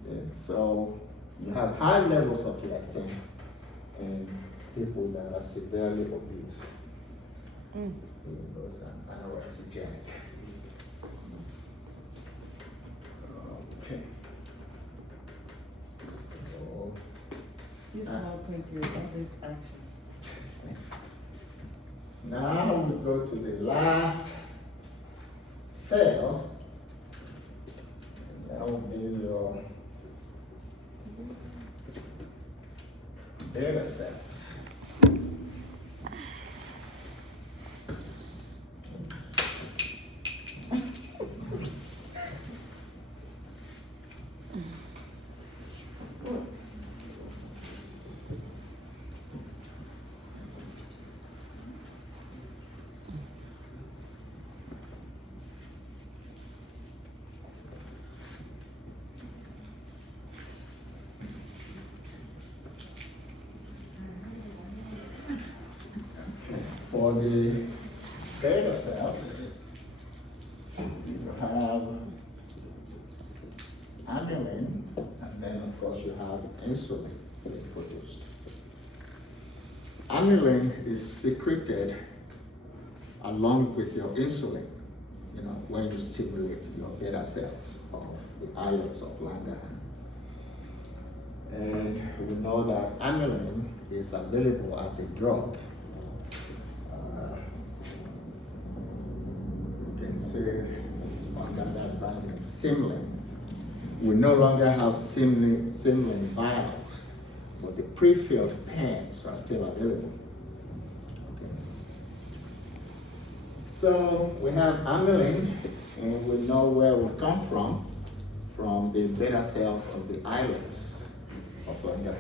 Yeah, so you have high levels of leptin in people that are severely obese. Mm. Those are anorexigenic. Okay. So, This small pancreas, all this action. now we go to the last cells. That will be your beta cells. For the beta cells, you have amylin, and then of course you have insulin being produced. Amylin is secreted along with your insulin, you know, when you stimulate your beta cells of the islets of Langerhans. And we know that amylin is available as a drug. You can see it under that brand name, Simlin. We no longer have Simlin vials, but the pre-filled pens are still available. Okay. So we have amylin, and we know where it will come from the beta cells of the islets of Langerhans.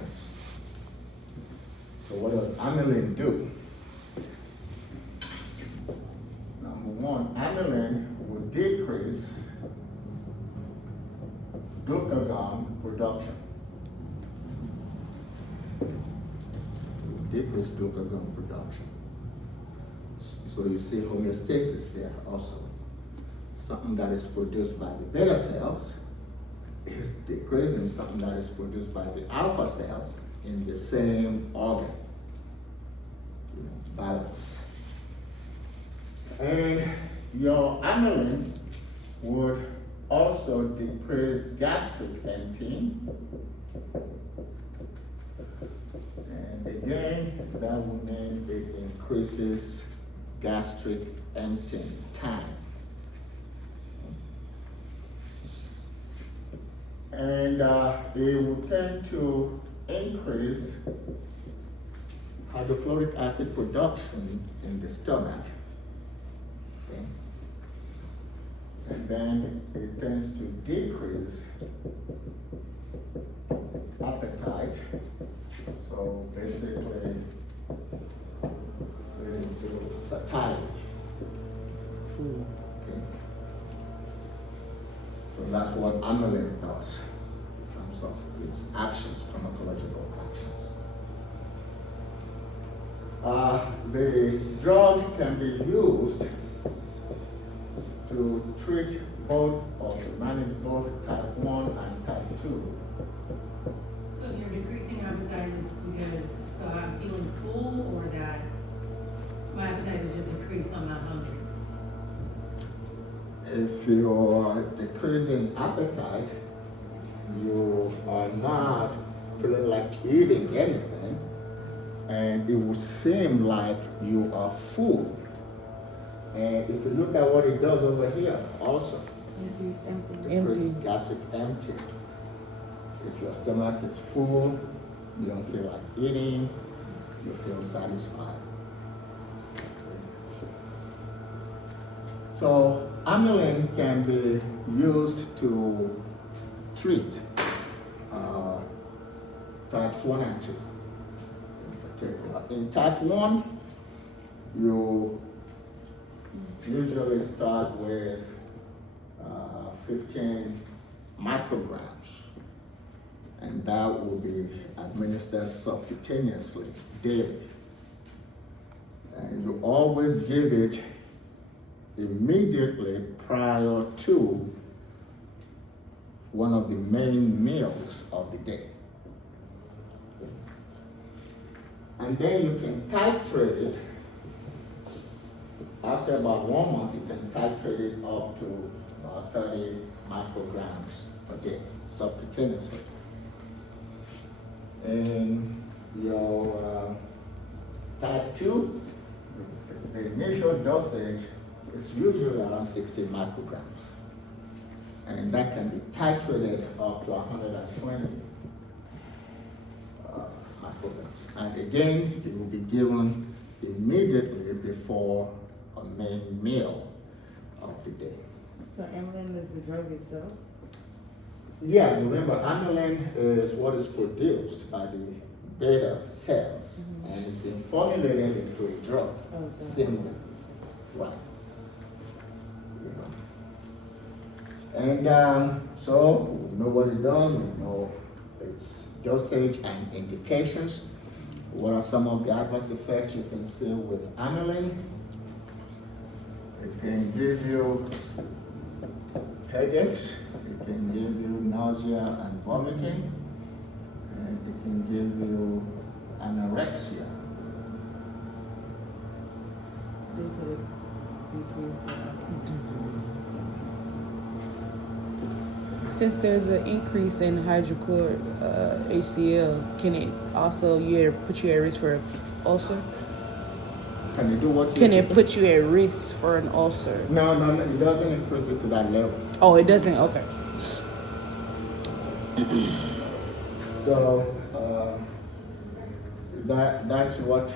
So what does amylin do? Number one, amylin will decrease glucagon production. Decrease glucagon production. So you see homeostasis there also. Something that is produced by the beta cells is decreasing something that is produced by the alpha cells in the same organ. Balance. And your amylin would also decrease gastric emptying. And again, that would mean it increases gastric emptying time. And it will tend to increase hydrochloric acid production in the stomach. Okay. And then it tends to decrease appetite. So basically, leading to satiety. Okay. So that's what amylin does in terms of its actions, pharmacological actions. The drug can be used to treat both manage both type 1 and type 2. So if you're decreasing appetite, it's because, so I'm feeling full, or that my appetite is just decreased, I'm not hungry? If you're decreasing appetite, you are not feeling like eating anything, and it would seem like you are full. And if you look at what it does over here also, decrease gastric empty. If your stomach is full, you don't feel like eating, you feel satisfied. So amylin can be used to treat types 1 and 2 in particular. In type 1, you usually start with 15 micrograms, and that will be administered subcutaneously daily. And you always give it immediately prior to one of the main meals of the day. And then you can titrate it. After about 1 month, you can titrate it up to 30 micrograms per day, subcutaneously. In your type 2, the initial dosage is usually around 60 micrograms. And that can be titrated up to 120 micrograms. And again, it will be given immediately before a main meal of the day. So amylin is the drug itself? Yeah, remember, amylin is what is produced by the beta cells, and it's been formulated into a drug, simply. Right. You know. And so we know what it does, we know its dosage and indications. What are some of the adverse effects you can see with amylin? It can give you headaches, it can give you nausea and vomiting, and it can give you anorexia. Due to the decrease. Since there's an increase in hydrochloric HCl, can it also put you at risk for an ulcer? Can it do what? Can it put you at risk for an ulcer? No, it doesn't increase it to that level. Oh, it doesn't? Okay. So that's what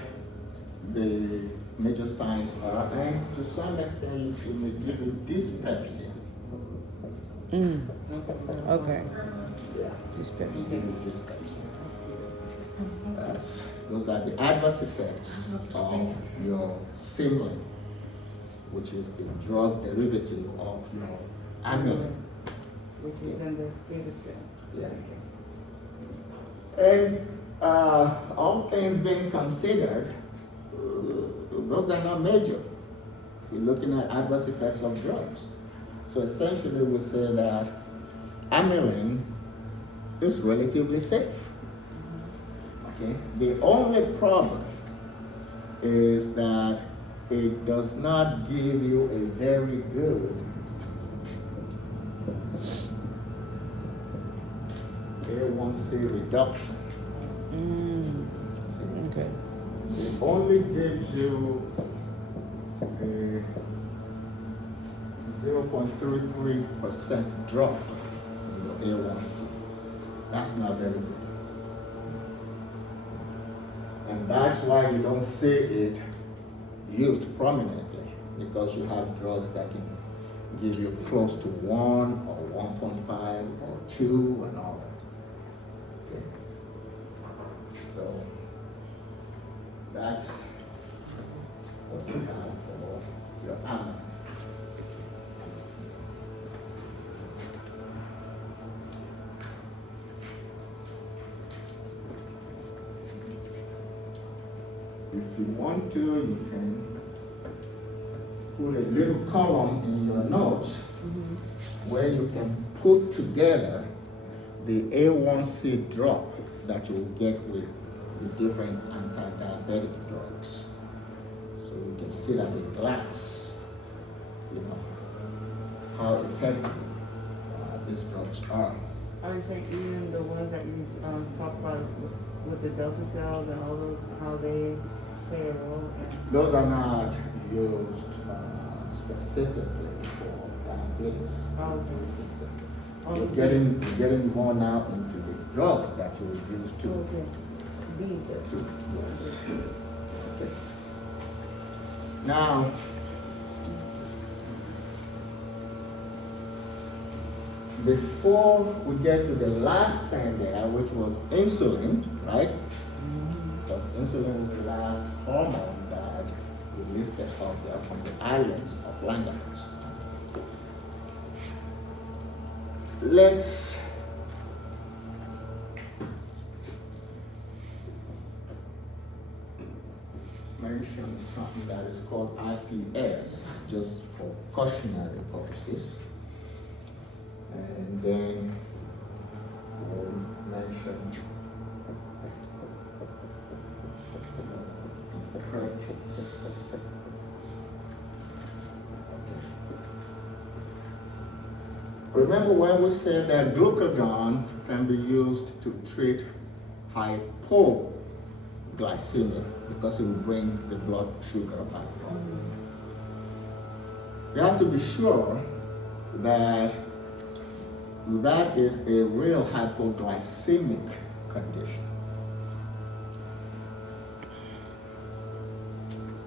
the major signs are, and to some extent it may give you dyspepsia. Okay. Yeah, Dyspepsia. give you dyspepsia. Those are the adverse effects of your Simlin, which is the drug derivative of your amylin. which is in the beta cell. Yeah. And all things being considered, those are not major. We're looking at adverse effects of drugs. So essentially we say that amylin is relatively safe. Okay? The only problem is that it does not give you a very good A1C reduction. See? Okay. It only gives you a 0.33% drop in your A1C. That's not very good. And that's why you don't see it used prominently, because you have drugs that can give you close to 1 or 1.5 or 2 and all that. Okay. So that's what you have for your amylin. If you want to, you can put a little column in your notes where you can put together the A1C drop that you will get with the different anti-diabetic drugs. So you can see that in glance, you know, how effective these drugs are. Are you saying even the ones that you talked about with the delta cells and all those, how they play a role? Those are not used specifically for diabetes. You're getting more now into the drugs that you would use to. Okay. Yes. Okay. Now, before we get to the last thing there, which was insulin, right? Because insulin was the last hormone that we listed out there from the islands of Langerhans. Let's mention something that is called IPS, just for cautionary purposes. And then we'll mention incretins. Remember when we said that glucagon can be used to treat hypoglycemia because it will bring the blood sugar back up. You have to be sure that that is a real hypoglycemic condition.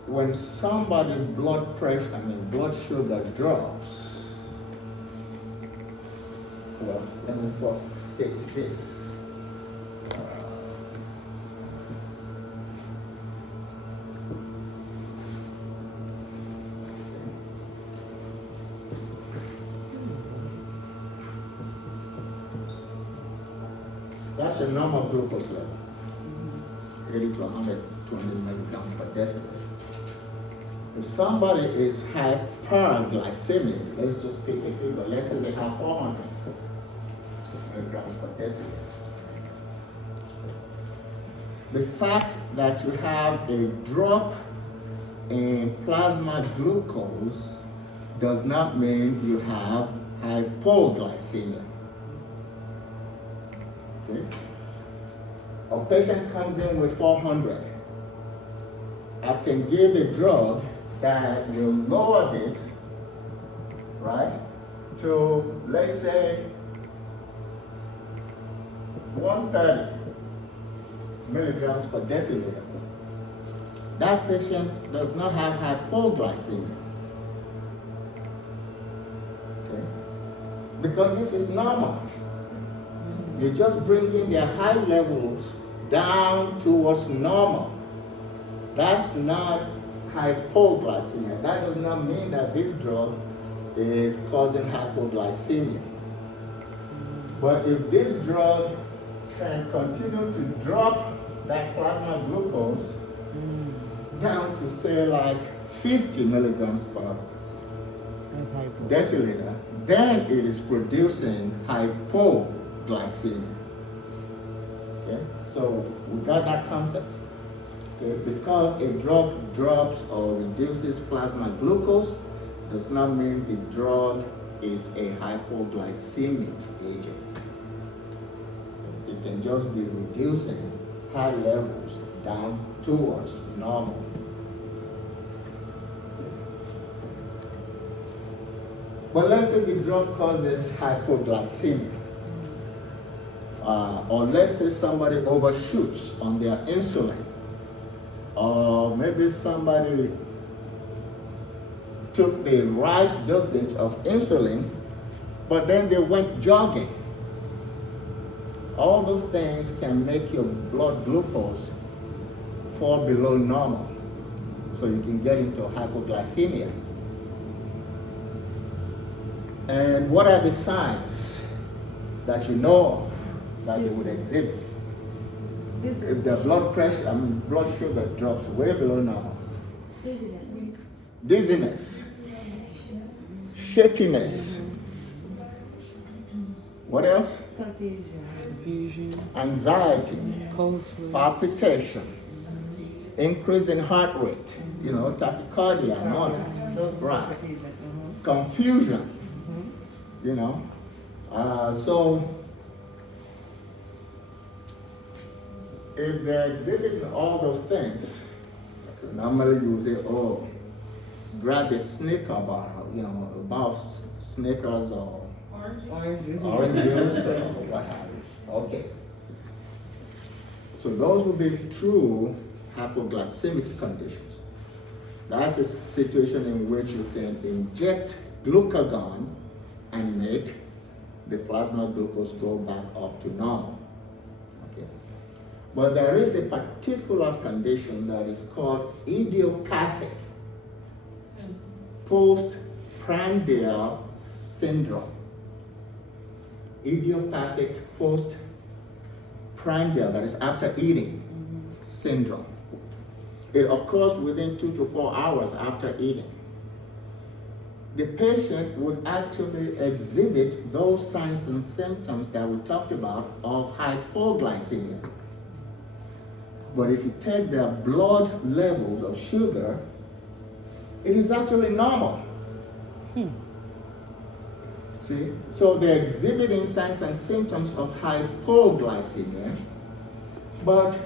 When somebody's blood sugar drops, well, let me first state this. That's a normal glucose level, 80 to 120 milligrams per deciliter. If somebody is hyperglycemic, let's just pick a figure, let's say they have 400 milligrams per deciliter. The fact that you have a drop in plasma glucose does not mean you have hypoglycemia. Okay? A patient comes in with 400. I can give a drug that will lower this, right, to, let's say, 130 milligrams per deciliter. That patient does not have hypoglycemia. Okay? Because this is normal. You're just bringing their high levels down towards normal. That's not hypoglycemia. That does not mean that this drug is causing hypoglycemia. But if this drug can continue to drop that plasma glucose down to say like 50 milligrams per That's hypo. deciliter, then it is producing hypoglycemia. Okay, so we got that concept. Okay, because a drug drops or reduces plasma glucose does not mean the drug is a hypoglycemic agent. It can just be reducing high levels down towards normal. But let's say the drug causes hypoglycemia. Or let's say somebody overshoots on their insulin. Or maybe somebody took the right dosage of insulin, but then they went jogging. All those things can make your blood glucose fall below normal, so you can get into hypoglycemia. And what are the signs that you know of that they would exhibit? If the blood pressure, blood sugar drops way below normal. Dizziness, shakiness. What else? Confusion. Anxiety, Cold flu. palpitation, increase in heart rate, tachycardia and all that. Right. Confusion, so if they're exhibiting all those things, normally you will say, oh, grab a Snicker bar, a bar of Snickers or orange juice or what have you. Okay. So those would be true hypoglycemic conditions. That's a situation in which you can inject glucagon and make the plasma glucose go back up to normal. Okay. But there is a particular condition that is called idiopathic postprandial syndrome. Idiopathic postprandial, that is after eating, syndrome. It occurs within 2 to 4 hours after eating. The patient would actually exhibit those signs and symptoms that we talked about of hypoglycemia. But if you take their blood levels of sugar, it is actually normal. See? So they're exhibiting signs and symptoms of hypoglycemia, but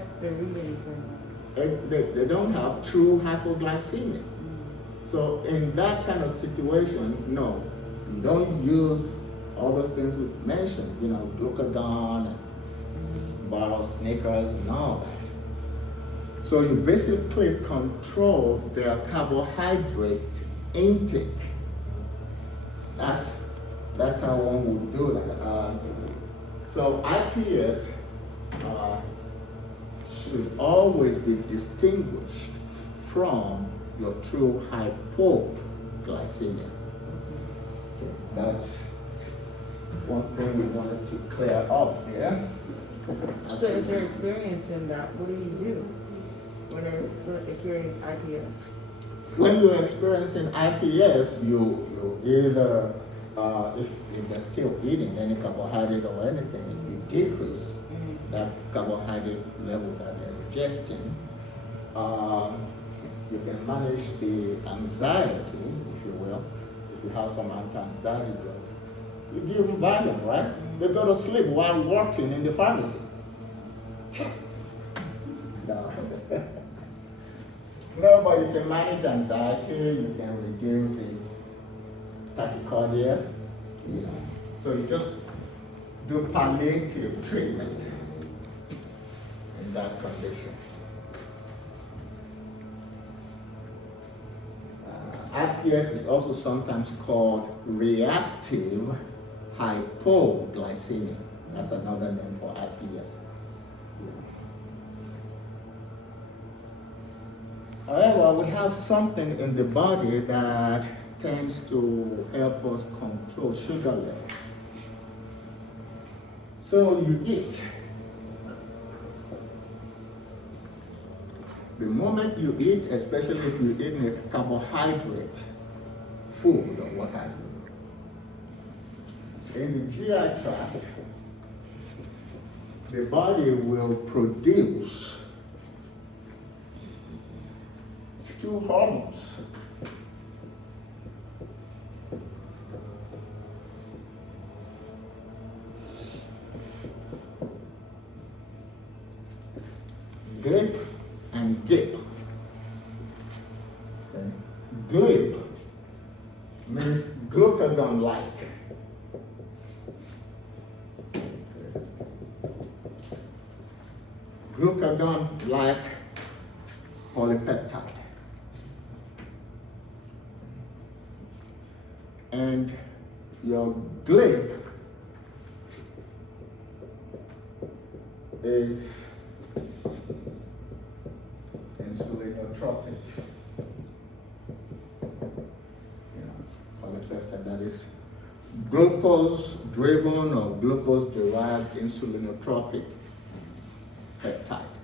they don't have true hypoglycemia. So in that kind of situation, no, you don't use all those things we mentioned, glucagon, and bar of Snickers, and all that. So you basically control their carbohydrate intake. That's how one would do that. So IPS should always be distinguished from your true hypoglycemia. That's one thing we wanted to clear up there. So if they're experiencing that, what do you do when they experience IPS? When you're experiencing IPS, you either, if they're still eating any carbohydrate or anything, you decrease that carbohydrate level that they're ingesting. You can manage the anxiety, if you will, if you have some anti-anxiety drugs. You give them Valium, right? They go to sleep while working in the pharmacy. No. No, but you can manage anxiety, you can reduce the tachycardia, So you just do palliative treatment in that condition. IPS is also sometimes called reactive hypoglycemia. That's another name for IPS. However, we have something in the body that tends to help us control sugar level. So you eat. The moment you eat, especially if you eat a carbohydrate food or what have you, in the GI tract, the body will produce two hormones. GLP and GIP. Okay. GLP means glucagon-like. Glucagon-like polypeptide. And your GLP is insulinotropic. Polypeptide, that is glucose-driven or glucose-derived insulinotropic peptide.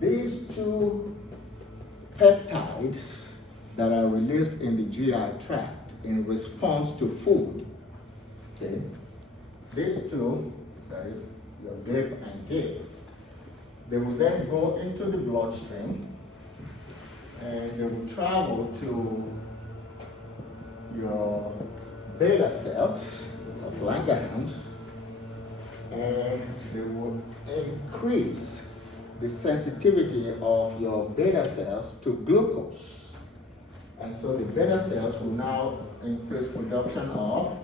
These two peptides that are released in the GI tract in response to food, okay, these two, that is your GLP and GIP, they will then go into the bloodstream and they will travel to your beta cells of Langerhans, and they will increase the sensitivity of your beta cells to glucose. And so the beta cells will now increase production of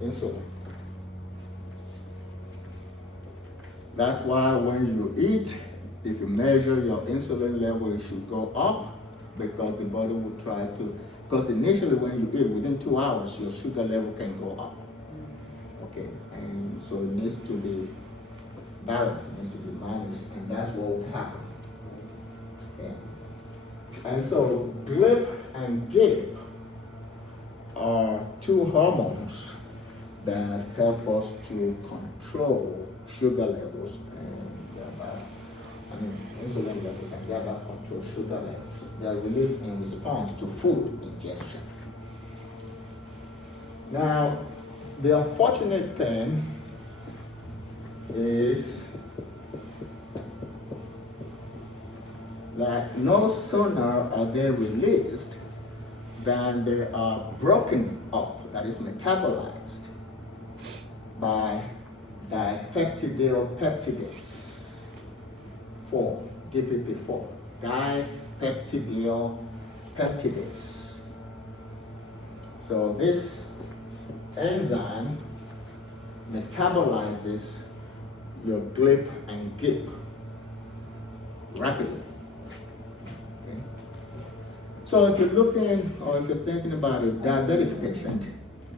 insulin. That's why when you eat, if you measure your insulin level, it should go up, because the body will try to, because initially when you eat, within 2 hours, your sugar level can go up. Okay, and so it needs to be balanced, it needs to be managed, and that's what will happen. Okay. And so GLP and GIP are two hormones that help us to control sugar levels and insulin levels, and thereby control sugar levels. They are released in response to food ingestion. Now, the unfortunate thing is that no sooner are they released than they are broken up, that is metabolized, by dipeptidylpeptidase 4, DPP4, dipeptidylpeptidase. So this enzyme metabolizes your GLP and GIP rapidly. Okay. So if you're looking, or if you're thinking about a diabetic patient,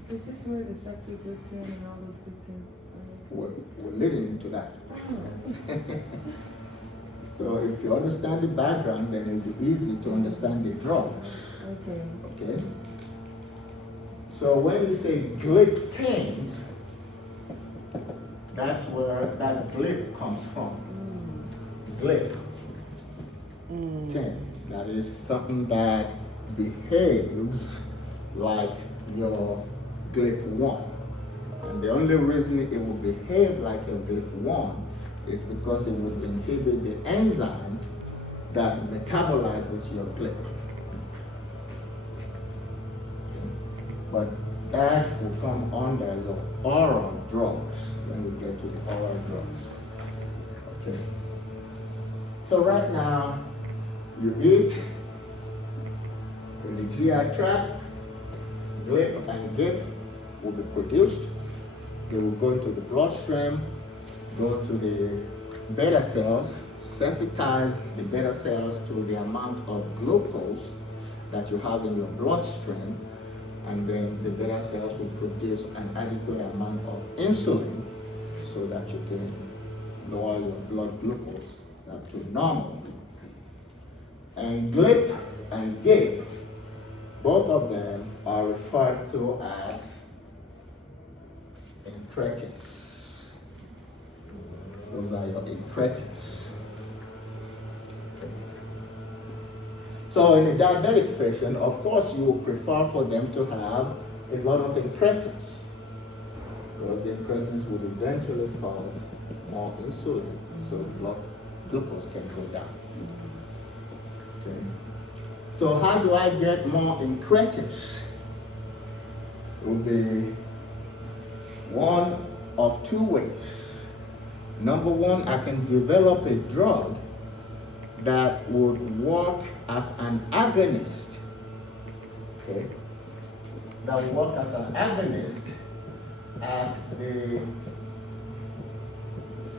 Is this where the sexy gluten and all those good things we're leading into that. So if you understand the background, then it'll be easy to understand the drugs. Okay. Okay? So when you say gliptins, that's where that glip comes from. Glip. Tin. That is something that behaves like your GLP-1. And the only reason it will behave like your GLP-1 is because it would inhibit the enzyme that metabolizes your GLP. But that will come under your oral drugs when we get to the oral drugs. Okay. So right now, you eat in the GI tract, GLP and GIP will be produced. They will go into the bloodstream, go to the beta cells, sensitize the beta cells to the amount of glucose that you have in your bloodstream, and then the beta cells will produce an adequate amount of insulin so that you can lower your blood glucose up to normal. And GLP and GIP, both of them are referred to as incretins. Those are your incretins. So in a diabetic patient, of course, you will prefer for them to have a lot of incretins, because the incretins would eventually cause more insulin, so blood glucose can go down. Okay. So how do I get more incretins? It will be one of two ways. Number one, I can develop a drug that would work as an agonist. Okay? That would work as an agonist at the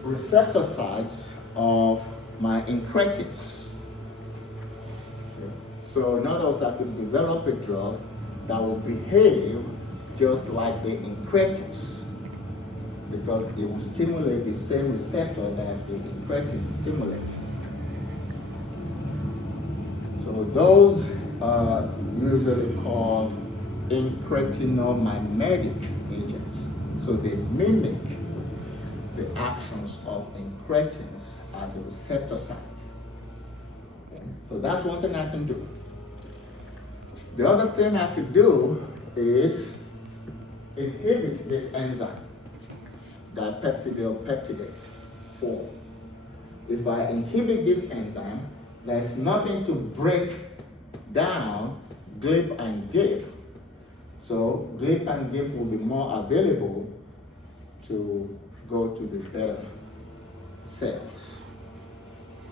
receptor sites of my incretins. Okay? So in other words, I could develop a drug that will behave just like the incretins, because it will stimulate the same receptor that the incretins stimulate. So those are usually called incretinomimetic agents. So they mimic the actions of incretins at the receptor site. Okay? So that's one thing I can do. The other thing I could do is inhibit this enzyme, dipeptidylpeptidase 4. If I inhibit this enzyme, there's nothing to break down GLP and GIP. So GLP and GIP will be more available to go to the better cells.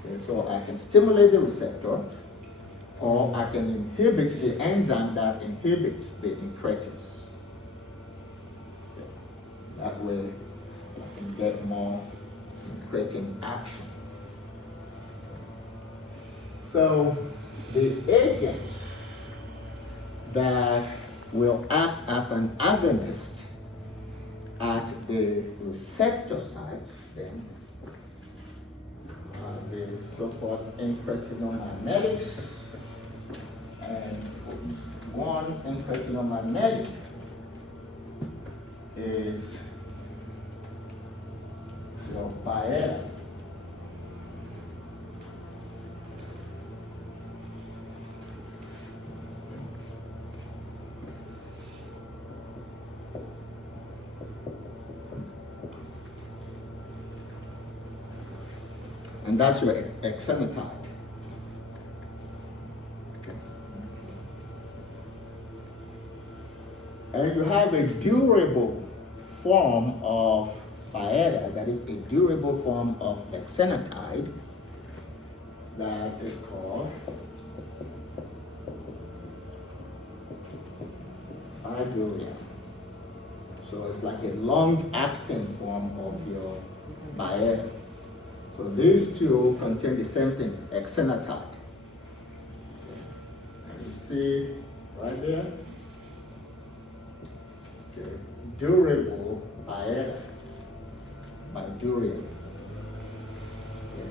Okay, so I can stimulate the receptor, or I can inhibit the enzyme that inhibits the incretins. Okay. That way I can get more incretin action. So the agents that will act as an agonist at the receptor sites then are the so-called incretinomimetics, and one incretinomimetic is your Byetta. And that's your exenatide. Okay. And you have a durable form of Byetta, that is a durable form of exenatide, that is called Bydureon. So it's like a long-acting form of your Byetta. So these two contain the same thing, exenatide. And you see right there, okay, durable Byetta, Bydureon. Okay.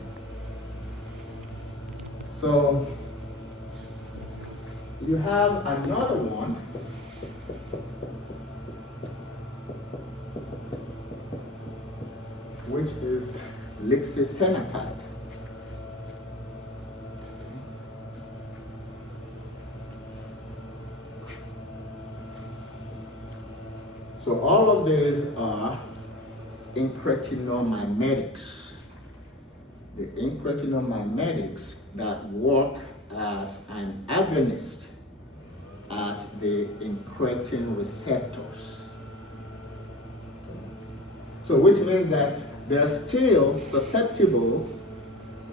So you have another one, which is lixisenatide. So all of these are incretinomimetics. The incretinomimetics that work as an agonist at the incretin receptors. So which means that they're still susceptible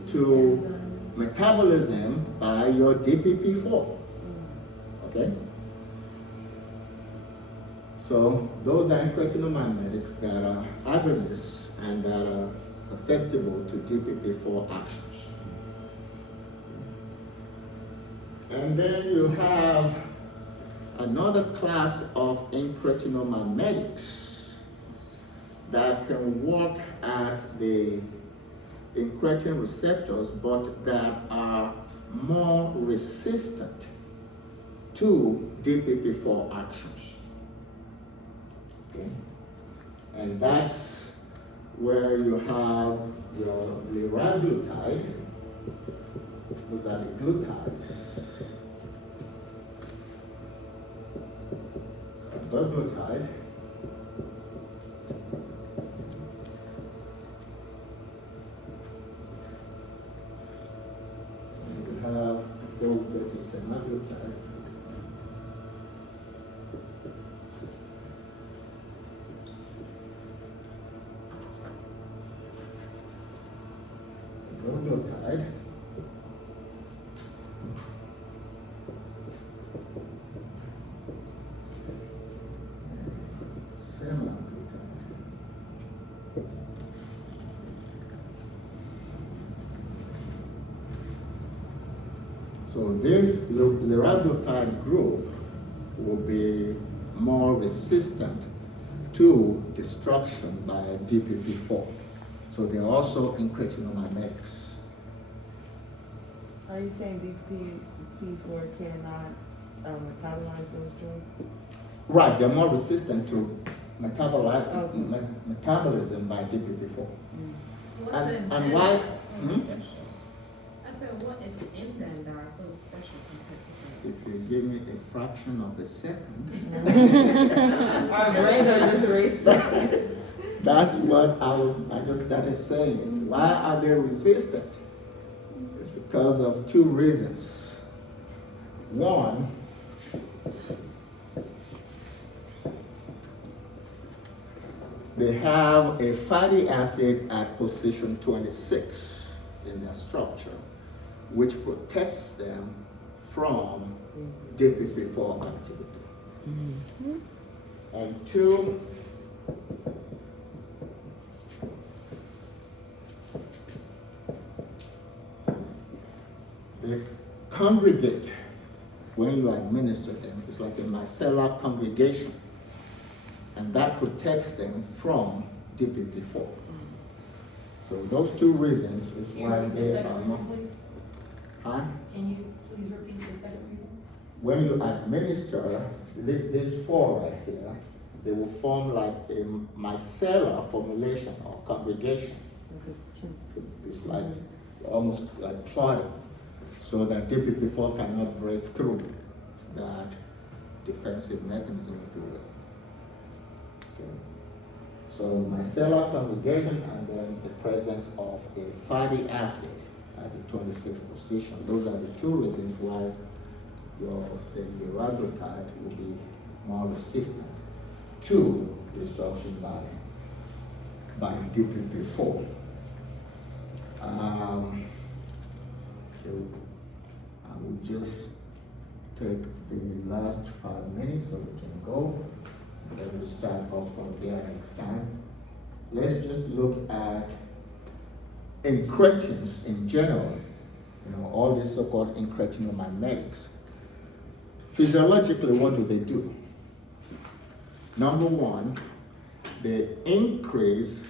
to metabolism by your DPP4. Okay? So those are incretinomimetics that are agonists and that are susceptible to DPP4 actions. And then you have another class of incretinomimetics that can work at the incretin receptors, but that are more resistant to DPP4 actions. Okay? And that's where you have your liraglutide. Those are the glutides. Glutide. You have semaglutide. Glutide. So this liraglutide group will be more resistant to destruction by DPP4. So they're also incretin-mimetics. Are you saying DPP4 cannot metabolize those drugs? Right, they're more resistant to metabolism by DPP4. And why? I said, what is in them that are so special compared to If you give me a fraction of a second. Our brains are just racing. That's what I just started saying. Why are they resistant? It's because of two reasons. One, they have a fatty acid at position 26 in their structure, which protects them from DPP4 activity. And two, they congregate when you administer them. It's like a micellar congregation, and that protects them from DPP4. So those two reasons is why they are not. Huh? Can you please repeat the second reason? When you administer these four right here, they will form like a micellar formulation or congregation. It's like almost like clotting, so that DPP4 cannot break through that defensive mechanism, if you will. Okay. So micellar congregation, and then the presence of a fatty acid at the 26th position. Those are the two reasons why your, say, liraglutide will be more resistant to destruction by DPP4. So I will just take the last 5 minutes so we can go. Then we'll start off from there next time. Let's just look at incretins in general, all these so-called incretin-mimetics. Physiologically, what do? Number one, they increase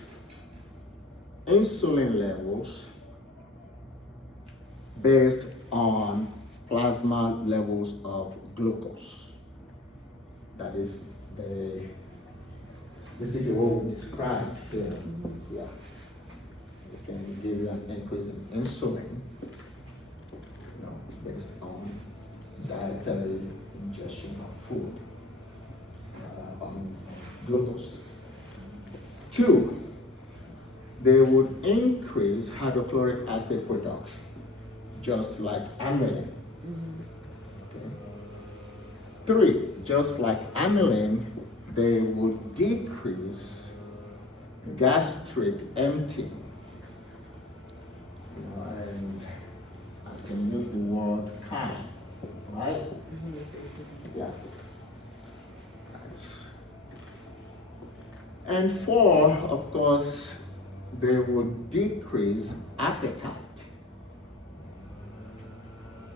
insulin levels based on plasma levels of glucose. That is basically what we described here. Yeah. It can give you an increase in insulin, based on dietary ingestion of food, on glucose. Two, they would increase hydrochloric acid production, just like amylin. Okay. Three, just like amylin, they would decrease gastric emptying. And I can use the word kind, right? Yeah. Nice. And four, of course, they would decrease appetite.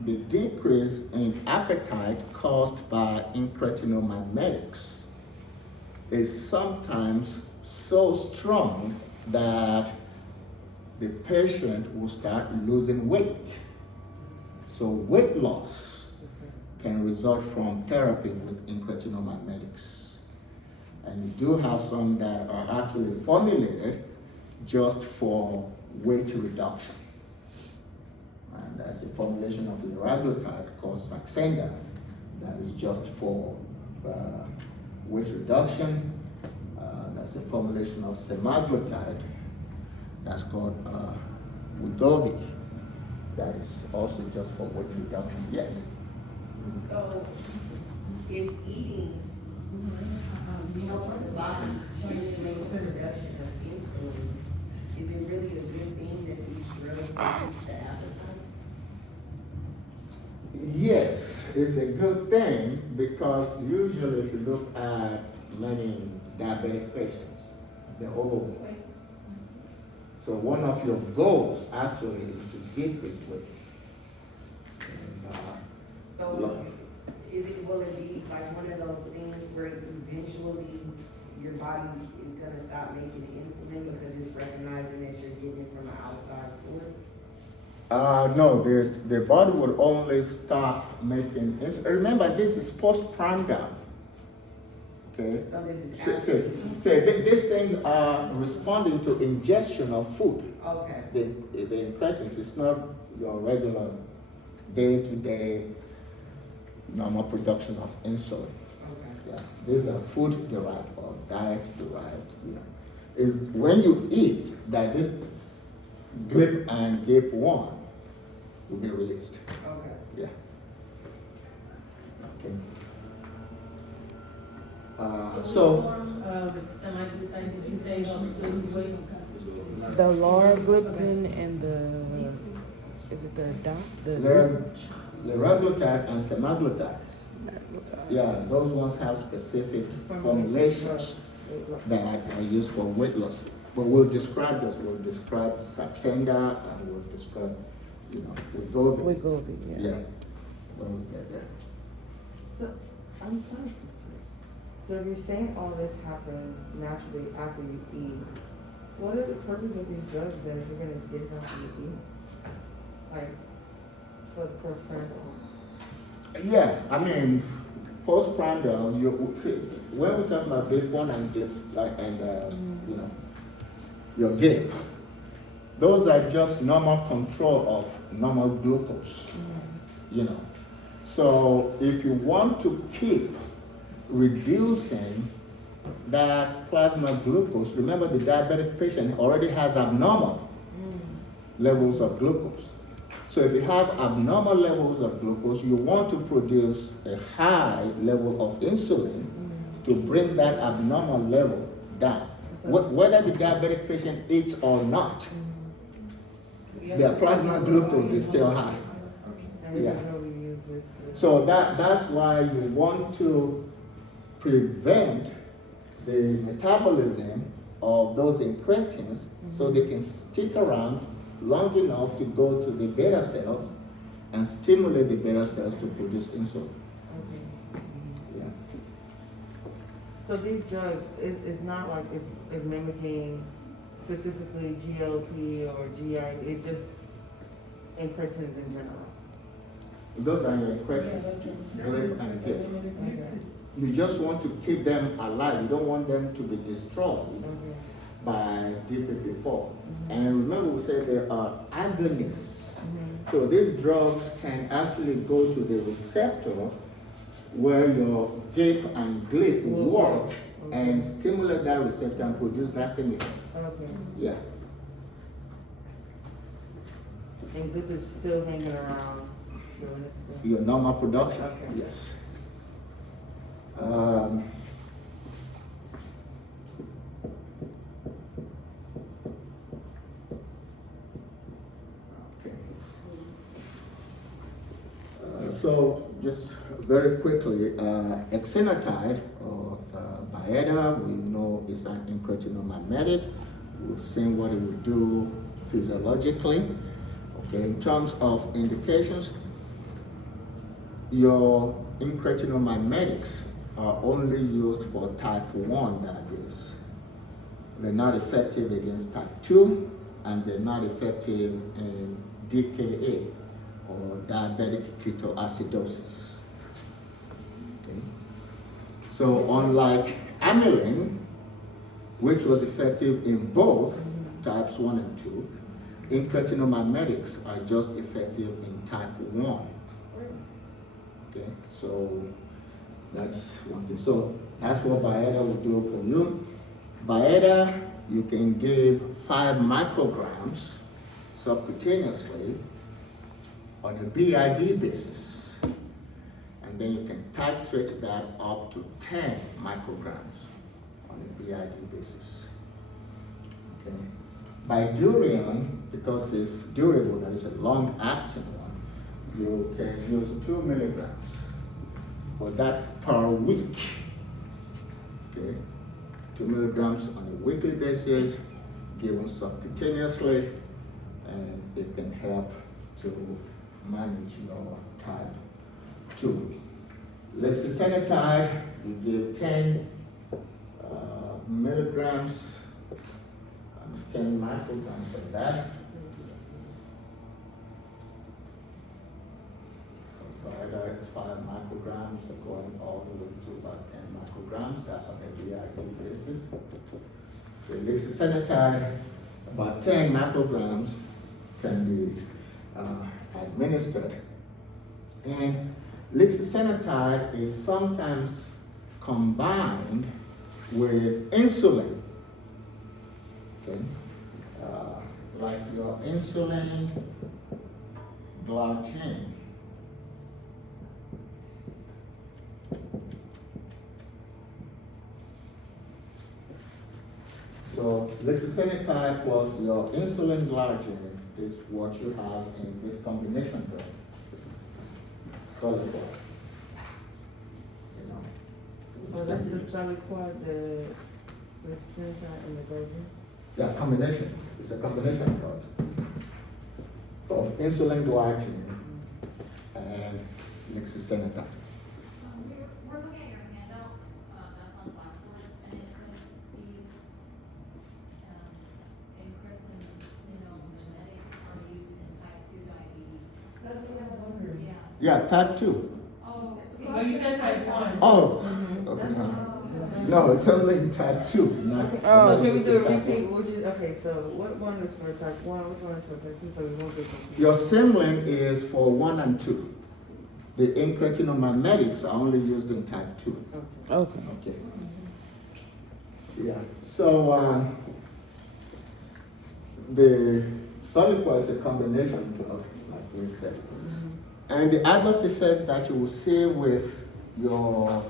The decrease in appetite caused by incretin-mimetics is sometimes so strong that the patient will start losing weight. So weight loss can result from therapy with incretin-mimetics. And you do have some that are actually formulated just for weight reduction. And that's a formulation of liraglutide called Saxenda that is just for weight reduction. That's a formulation of semaglutide that's called Wegovy. That is also just for weight reduction. Yes? So, if eating helps body stimulate the production of insulin, is it really a good thing that these drugs increase the appetite? Yes, it's a good thing because usually if you look at many diabetic patients, they're overweight. So one of your goals actually is to decrease weight. And, So, will it be like one of those things where eventually your body is gonna stop making insulin because it's recognizing that you're getting it from an outside source? no, the body will only stop making insulin. Remember, this is postprandial. Okay? So this is These things are responding to ingestion of food. okay. The incretins is not your regular day-to-day normal production of insulin. Okay. Yeah, these are food derived or diet derived. You know, is when you eat that this GLP and GLP-1 will be released. Okay. Yeah. Okay. So which form of semaglutide did you say helps to lose weight? The liraglutide and the, is it the doc? The Liraglutide and semaglutide. Yeah, those ones have specific formulations that are used for weight loss. But we'll describe those. We'll describe Saxenda and we'll describe, Wegovy. Wegovy, yeah. Yeah. When we get there. So, I'm kind of confused. So if you're saying all this happens naturally after you eat, what is the purpose of these drugs then if you're gonna get it after you eat? Like, for the postprandial? Yeah, I mean, postprandial, you see, when we talk about GLP-1 and your GLP, those are just normal control of normal glucose, So if you want to keep reducing that plasma glucose, remember the diabetic patient already has abnormal levels of glucose. So if you have abnormal levels of glucose, you want to produce a high level of insulin to bring that abnormal level down. Whether the diabetic patient eats or not, their plasma glucose is still high. Yeah. So that's why you want to prevent the metabolism of those incretins so they can stick around long enough to go to the beta cells and stimulate the beta cells to produce insulin. Okay. Yeah. So these drugs, it's not like it's mimicking specifically GLP or GI, it's just incretins in general. Those are your incretins, GLP and GIP. Okay. You just want to keep them alive. You don't want them to be destroyed Okay. by DPP-4. And remember we said there are agonists. So these drugs can actually go to the receptor where your GIP and GLP work and stimulate that receptor and produce that same effect. Okay. Yeah. And GLP is still hanging around. So it's still... Your normal production. Okay. Yes. So just very quickly, exenatide or Byetta, we know is an incretin-mimetic. We've seen what it will do physiologically. Okay, in terms of indications, your incretin-mimetics are only used for type 1 diabetes. They're not effective against type 2, and they're not effective in DKA or diabetic ketoacidosis. So unlike amylin, which was effective in both types 1 and 2, incretin-mimetics are just effective in type 1. Okay, so that's one thing. So that's what Byetta will do for you. Byetta, you can give 5 micrograms subcutaneously on a BID basis. And then you can titrate that up to 10 micrograms on a BID basis. Okay. Bydureon, because it's durable, that is a long-acting one, you can use 2 milligrams. But that's per week. Okay. 2 milligrams on a weekly basis, given subcutaneously, and it can help to manage your type 2. Lexacenatide, you give 10 milligrams, 10 micrograms of that. It's 5 micrograms, going all the way to about 10 micrograms. That's on a BID basis. The lexacenatide, about 10 micrograms, can be administered. And lexacenatide is sometimes combined with insulin. Okay, like your insulin glargine. So lexacenatide plus your insulin glargine is what you have in this combination drug. Solid quad. You know. Oh, that's the solid quad, the lexacenatide and the golden? Yeah, combination. It's a combination drug of insulin glargine and lexacenatide. We're looking at your handout, that's on Blackboard, and it says these, incretin-mimetics are used in type 2 diabetes. That's what I was wondering. Yeah. Yeah, type 2. Oh, okay. Oh, you said type 1. Oh, okay. No, it's only in type 2. Not, Okay, not can we do a type 1. repeat, which is, okay, so what one is for type 1, which one is for type 2, so we won't get confused? Your Simlin is for 1 and 2. The incretin-mimetics are only used in type 2. Okay. Okay. Okay. Yeah. So the Soliquel is a combination drug, like we said, and the adverse effects that you will see with your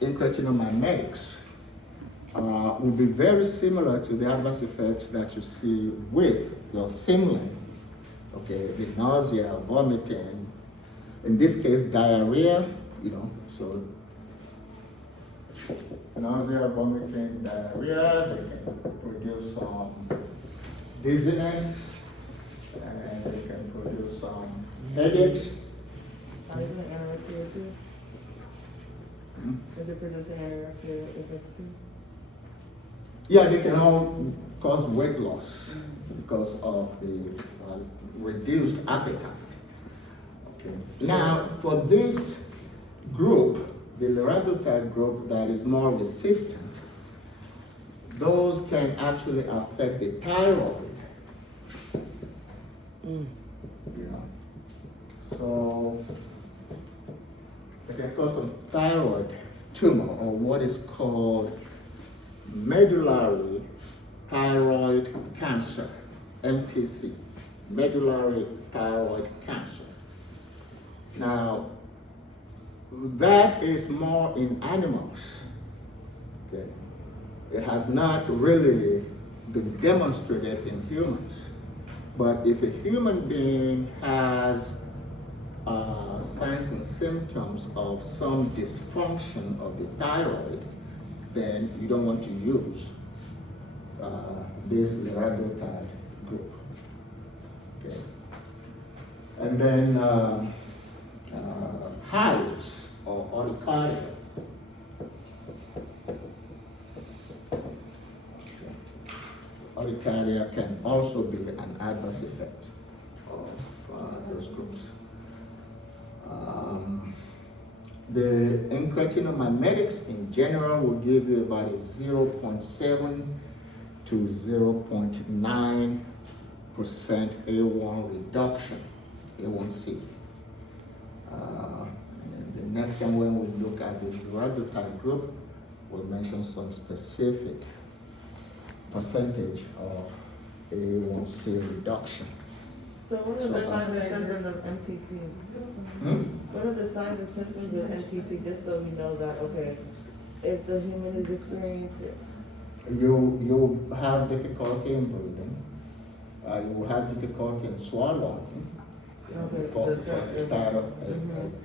incretin-mimetics will be very similar to the adverse effects that you see with your Simlin. Okay, the nausea, vomiting, in this case diarrhea, you know, so nausea, vomiting, diarrhea, they can produce some dizziness, and they can produce some headaches. Are they doing anorexia too? Is it producing anorexia effects too? Yeah, they can all cause weight loss because of the reduced appetite. Okay. Now, for this group, the liraglutide group that is more resistant, those can actually affect the thyroid. You know, so it can cause some thyroid tumor, or what is called medullary thyroid cancer, MTC, medullary thyroid cancer. Now, that is more in animals. Okay, it has not really been demonstrated in humans. But if a human being has signs and symptoms of some dysfunction of the thyroid, then you don't want to use this liraglutide group. Okay. And then hives or urticaria. Urticaria can also be an adverse effect of those groups. The incretin in general will give you about a 0.7 to 0.9% A1 reduction, A1C. And the next time when we look at the liraglutide group, we'll mention some specific percentage of A1C reduction. So what are the signs and symptoms of MTC? What are the signs and symptoms of MTC, just so we know that, okay, if the human is experiencing it? You have difficulty in breathing. You will have difficulty in swallowing.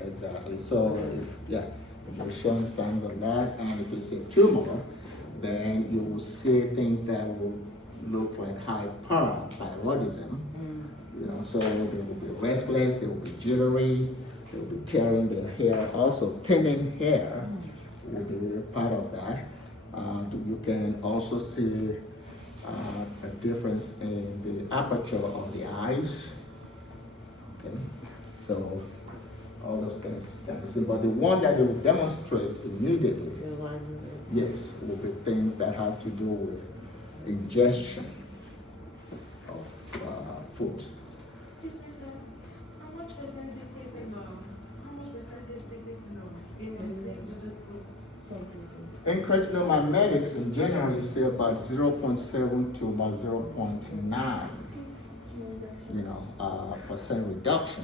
Exactly. So, if you're showing signs of that, and if it's a tumor, then you will see things that will look like hyperthyroidism. You know, so they will be restless, they will be jittery, they will be tearing their hair. Also, thinning hair will be part of that. You can also see a difference in the aperture of the eyes. Okay, so all those things can be seen. But the one that they will demonstrate immediately, yes, will be things that have to do with ingestion of foods. Excuse me, sir. How much percent decrease in Incretin in general, you see about 0.7 to about 0.9, percent reduction.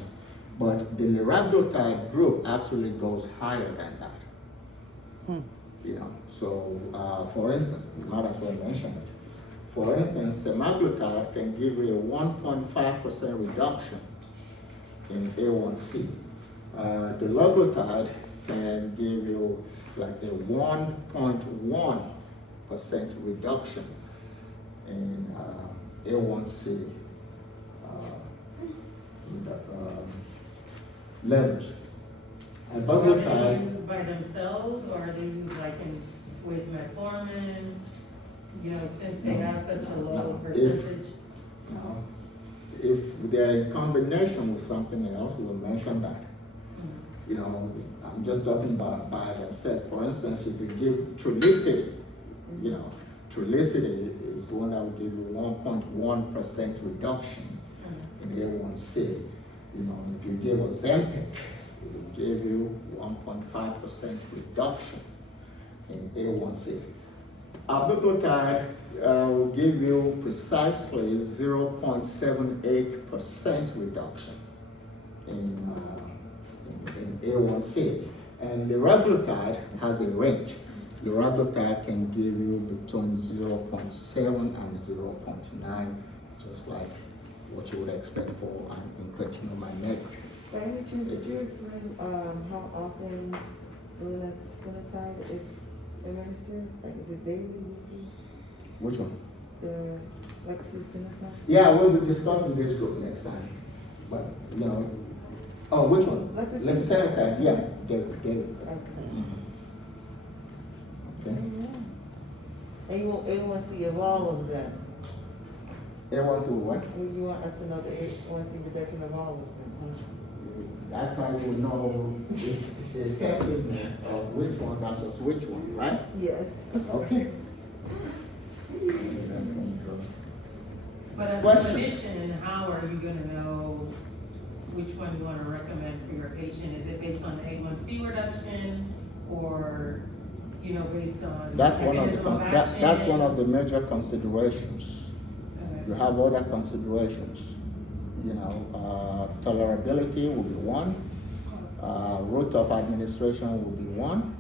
But the liraglutide group actually goes higher than that. So for instance, we might as well mention it. For instance, semaglutide can give you a 1.5% reduction in A1C. The liraglutide can give you like a 1.1% reduction in A1C levels. And Are they semaglutide, used by themselves, or are they used like with metformin? Since they have such a low percentage. if they're in combination with something else, we'll mention that. I'm just talking about by themselves. For instance, if you give Trulicity, Trulicity is the one that will give you 1.1% reduction in A1C. If you give Ozempic, it will give you 1.5% reduction in A1C. Albiglutide will give you precisely 0.78% reduction in A1C. And liraglutide has a range. Liraglutide can give you between 0.7 and 0.9, just like what you would expect for an incretin. By any chance, did you explain how often liraglutide is administered? Like, is it daily, weekly? Which one? The liraglutide? Yeah, we'll be discussing this group next time. But, oh, which one? Liraglutide, yeah, daily. Okay. And you want A1C of all of them? A1C what? You want us to know the A1C reduction of all of them? That's how you know the effectiveness of which one versus which one, right? Yes. Okay. But as a Questions? clinician, how are you gonna know which one you wanna recommend for your patient? Is it based on the A1C reduction, or, based on? That's mechanism one of of the major considerations. You have other considerations. Tolerability will be one. Route of administration will be one.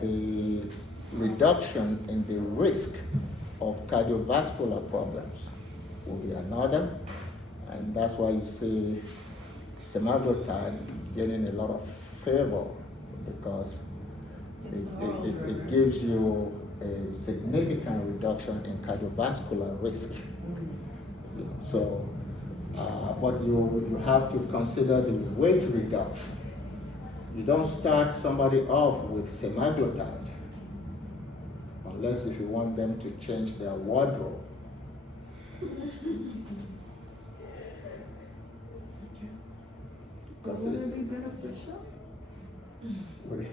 The reduction in the risk of cardiovascular problems will be another. And that's why you see semaglutide getting a lot of favor, because it gives you a significant reduction in cardiovascular risk. So, but you have to consider the weight reduction. You don't start somebody off with semaglutide unless if you want them to change their wardrobe. But would it be beneficial? Would it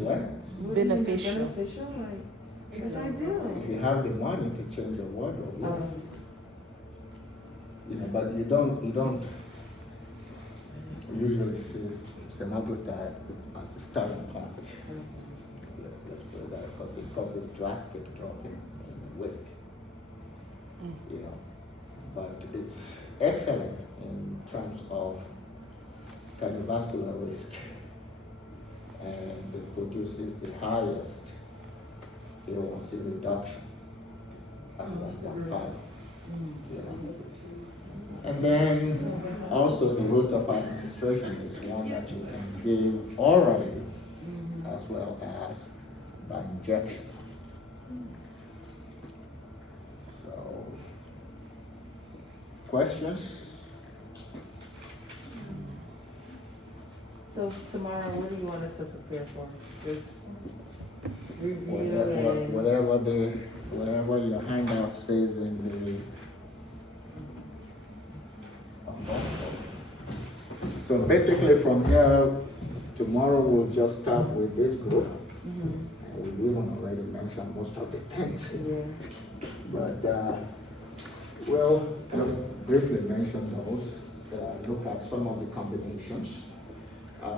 what? Would it be Beneficial. Beneficial, like, it's ideal. If you have the money to change your wardrobe, yeah. You know, but you don't usually see semaglutide as a starting point. Let's put it that, because it causes drastic drop in weight. You know, but it's excellent in terms of cardiovascular risk, and it produces the highest A1C reduction at 1.5. You know. And then also the route of administration is one that you can give orally as well as by injection. So, questions? So tomorrow, what do you want us to prepare for? Just review Whatever your handout says in the. So basically from here, tomorrow we'll just start with this group. And we even already mentioned most of the things. Yeah. But we'll just briefly mention those, look at some of the combinations,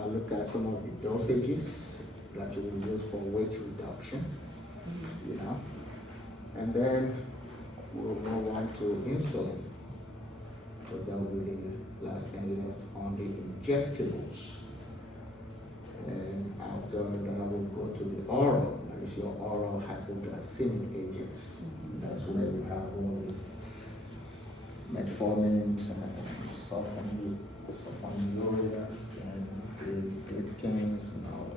look at some of the dosages that you will use for weight reduction, you know. And then we'll move on to insulin, because that will be the last thing left on the injectables. And after that, we'll go to the oral, that is your oral hypoglycemic agents. That's where you have all these metformins and sulfonylureas and the gliptins and all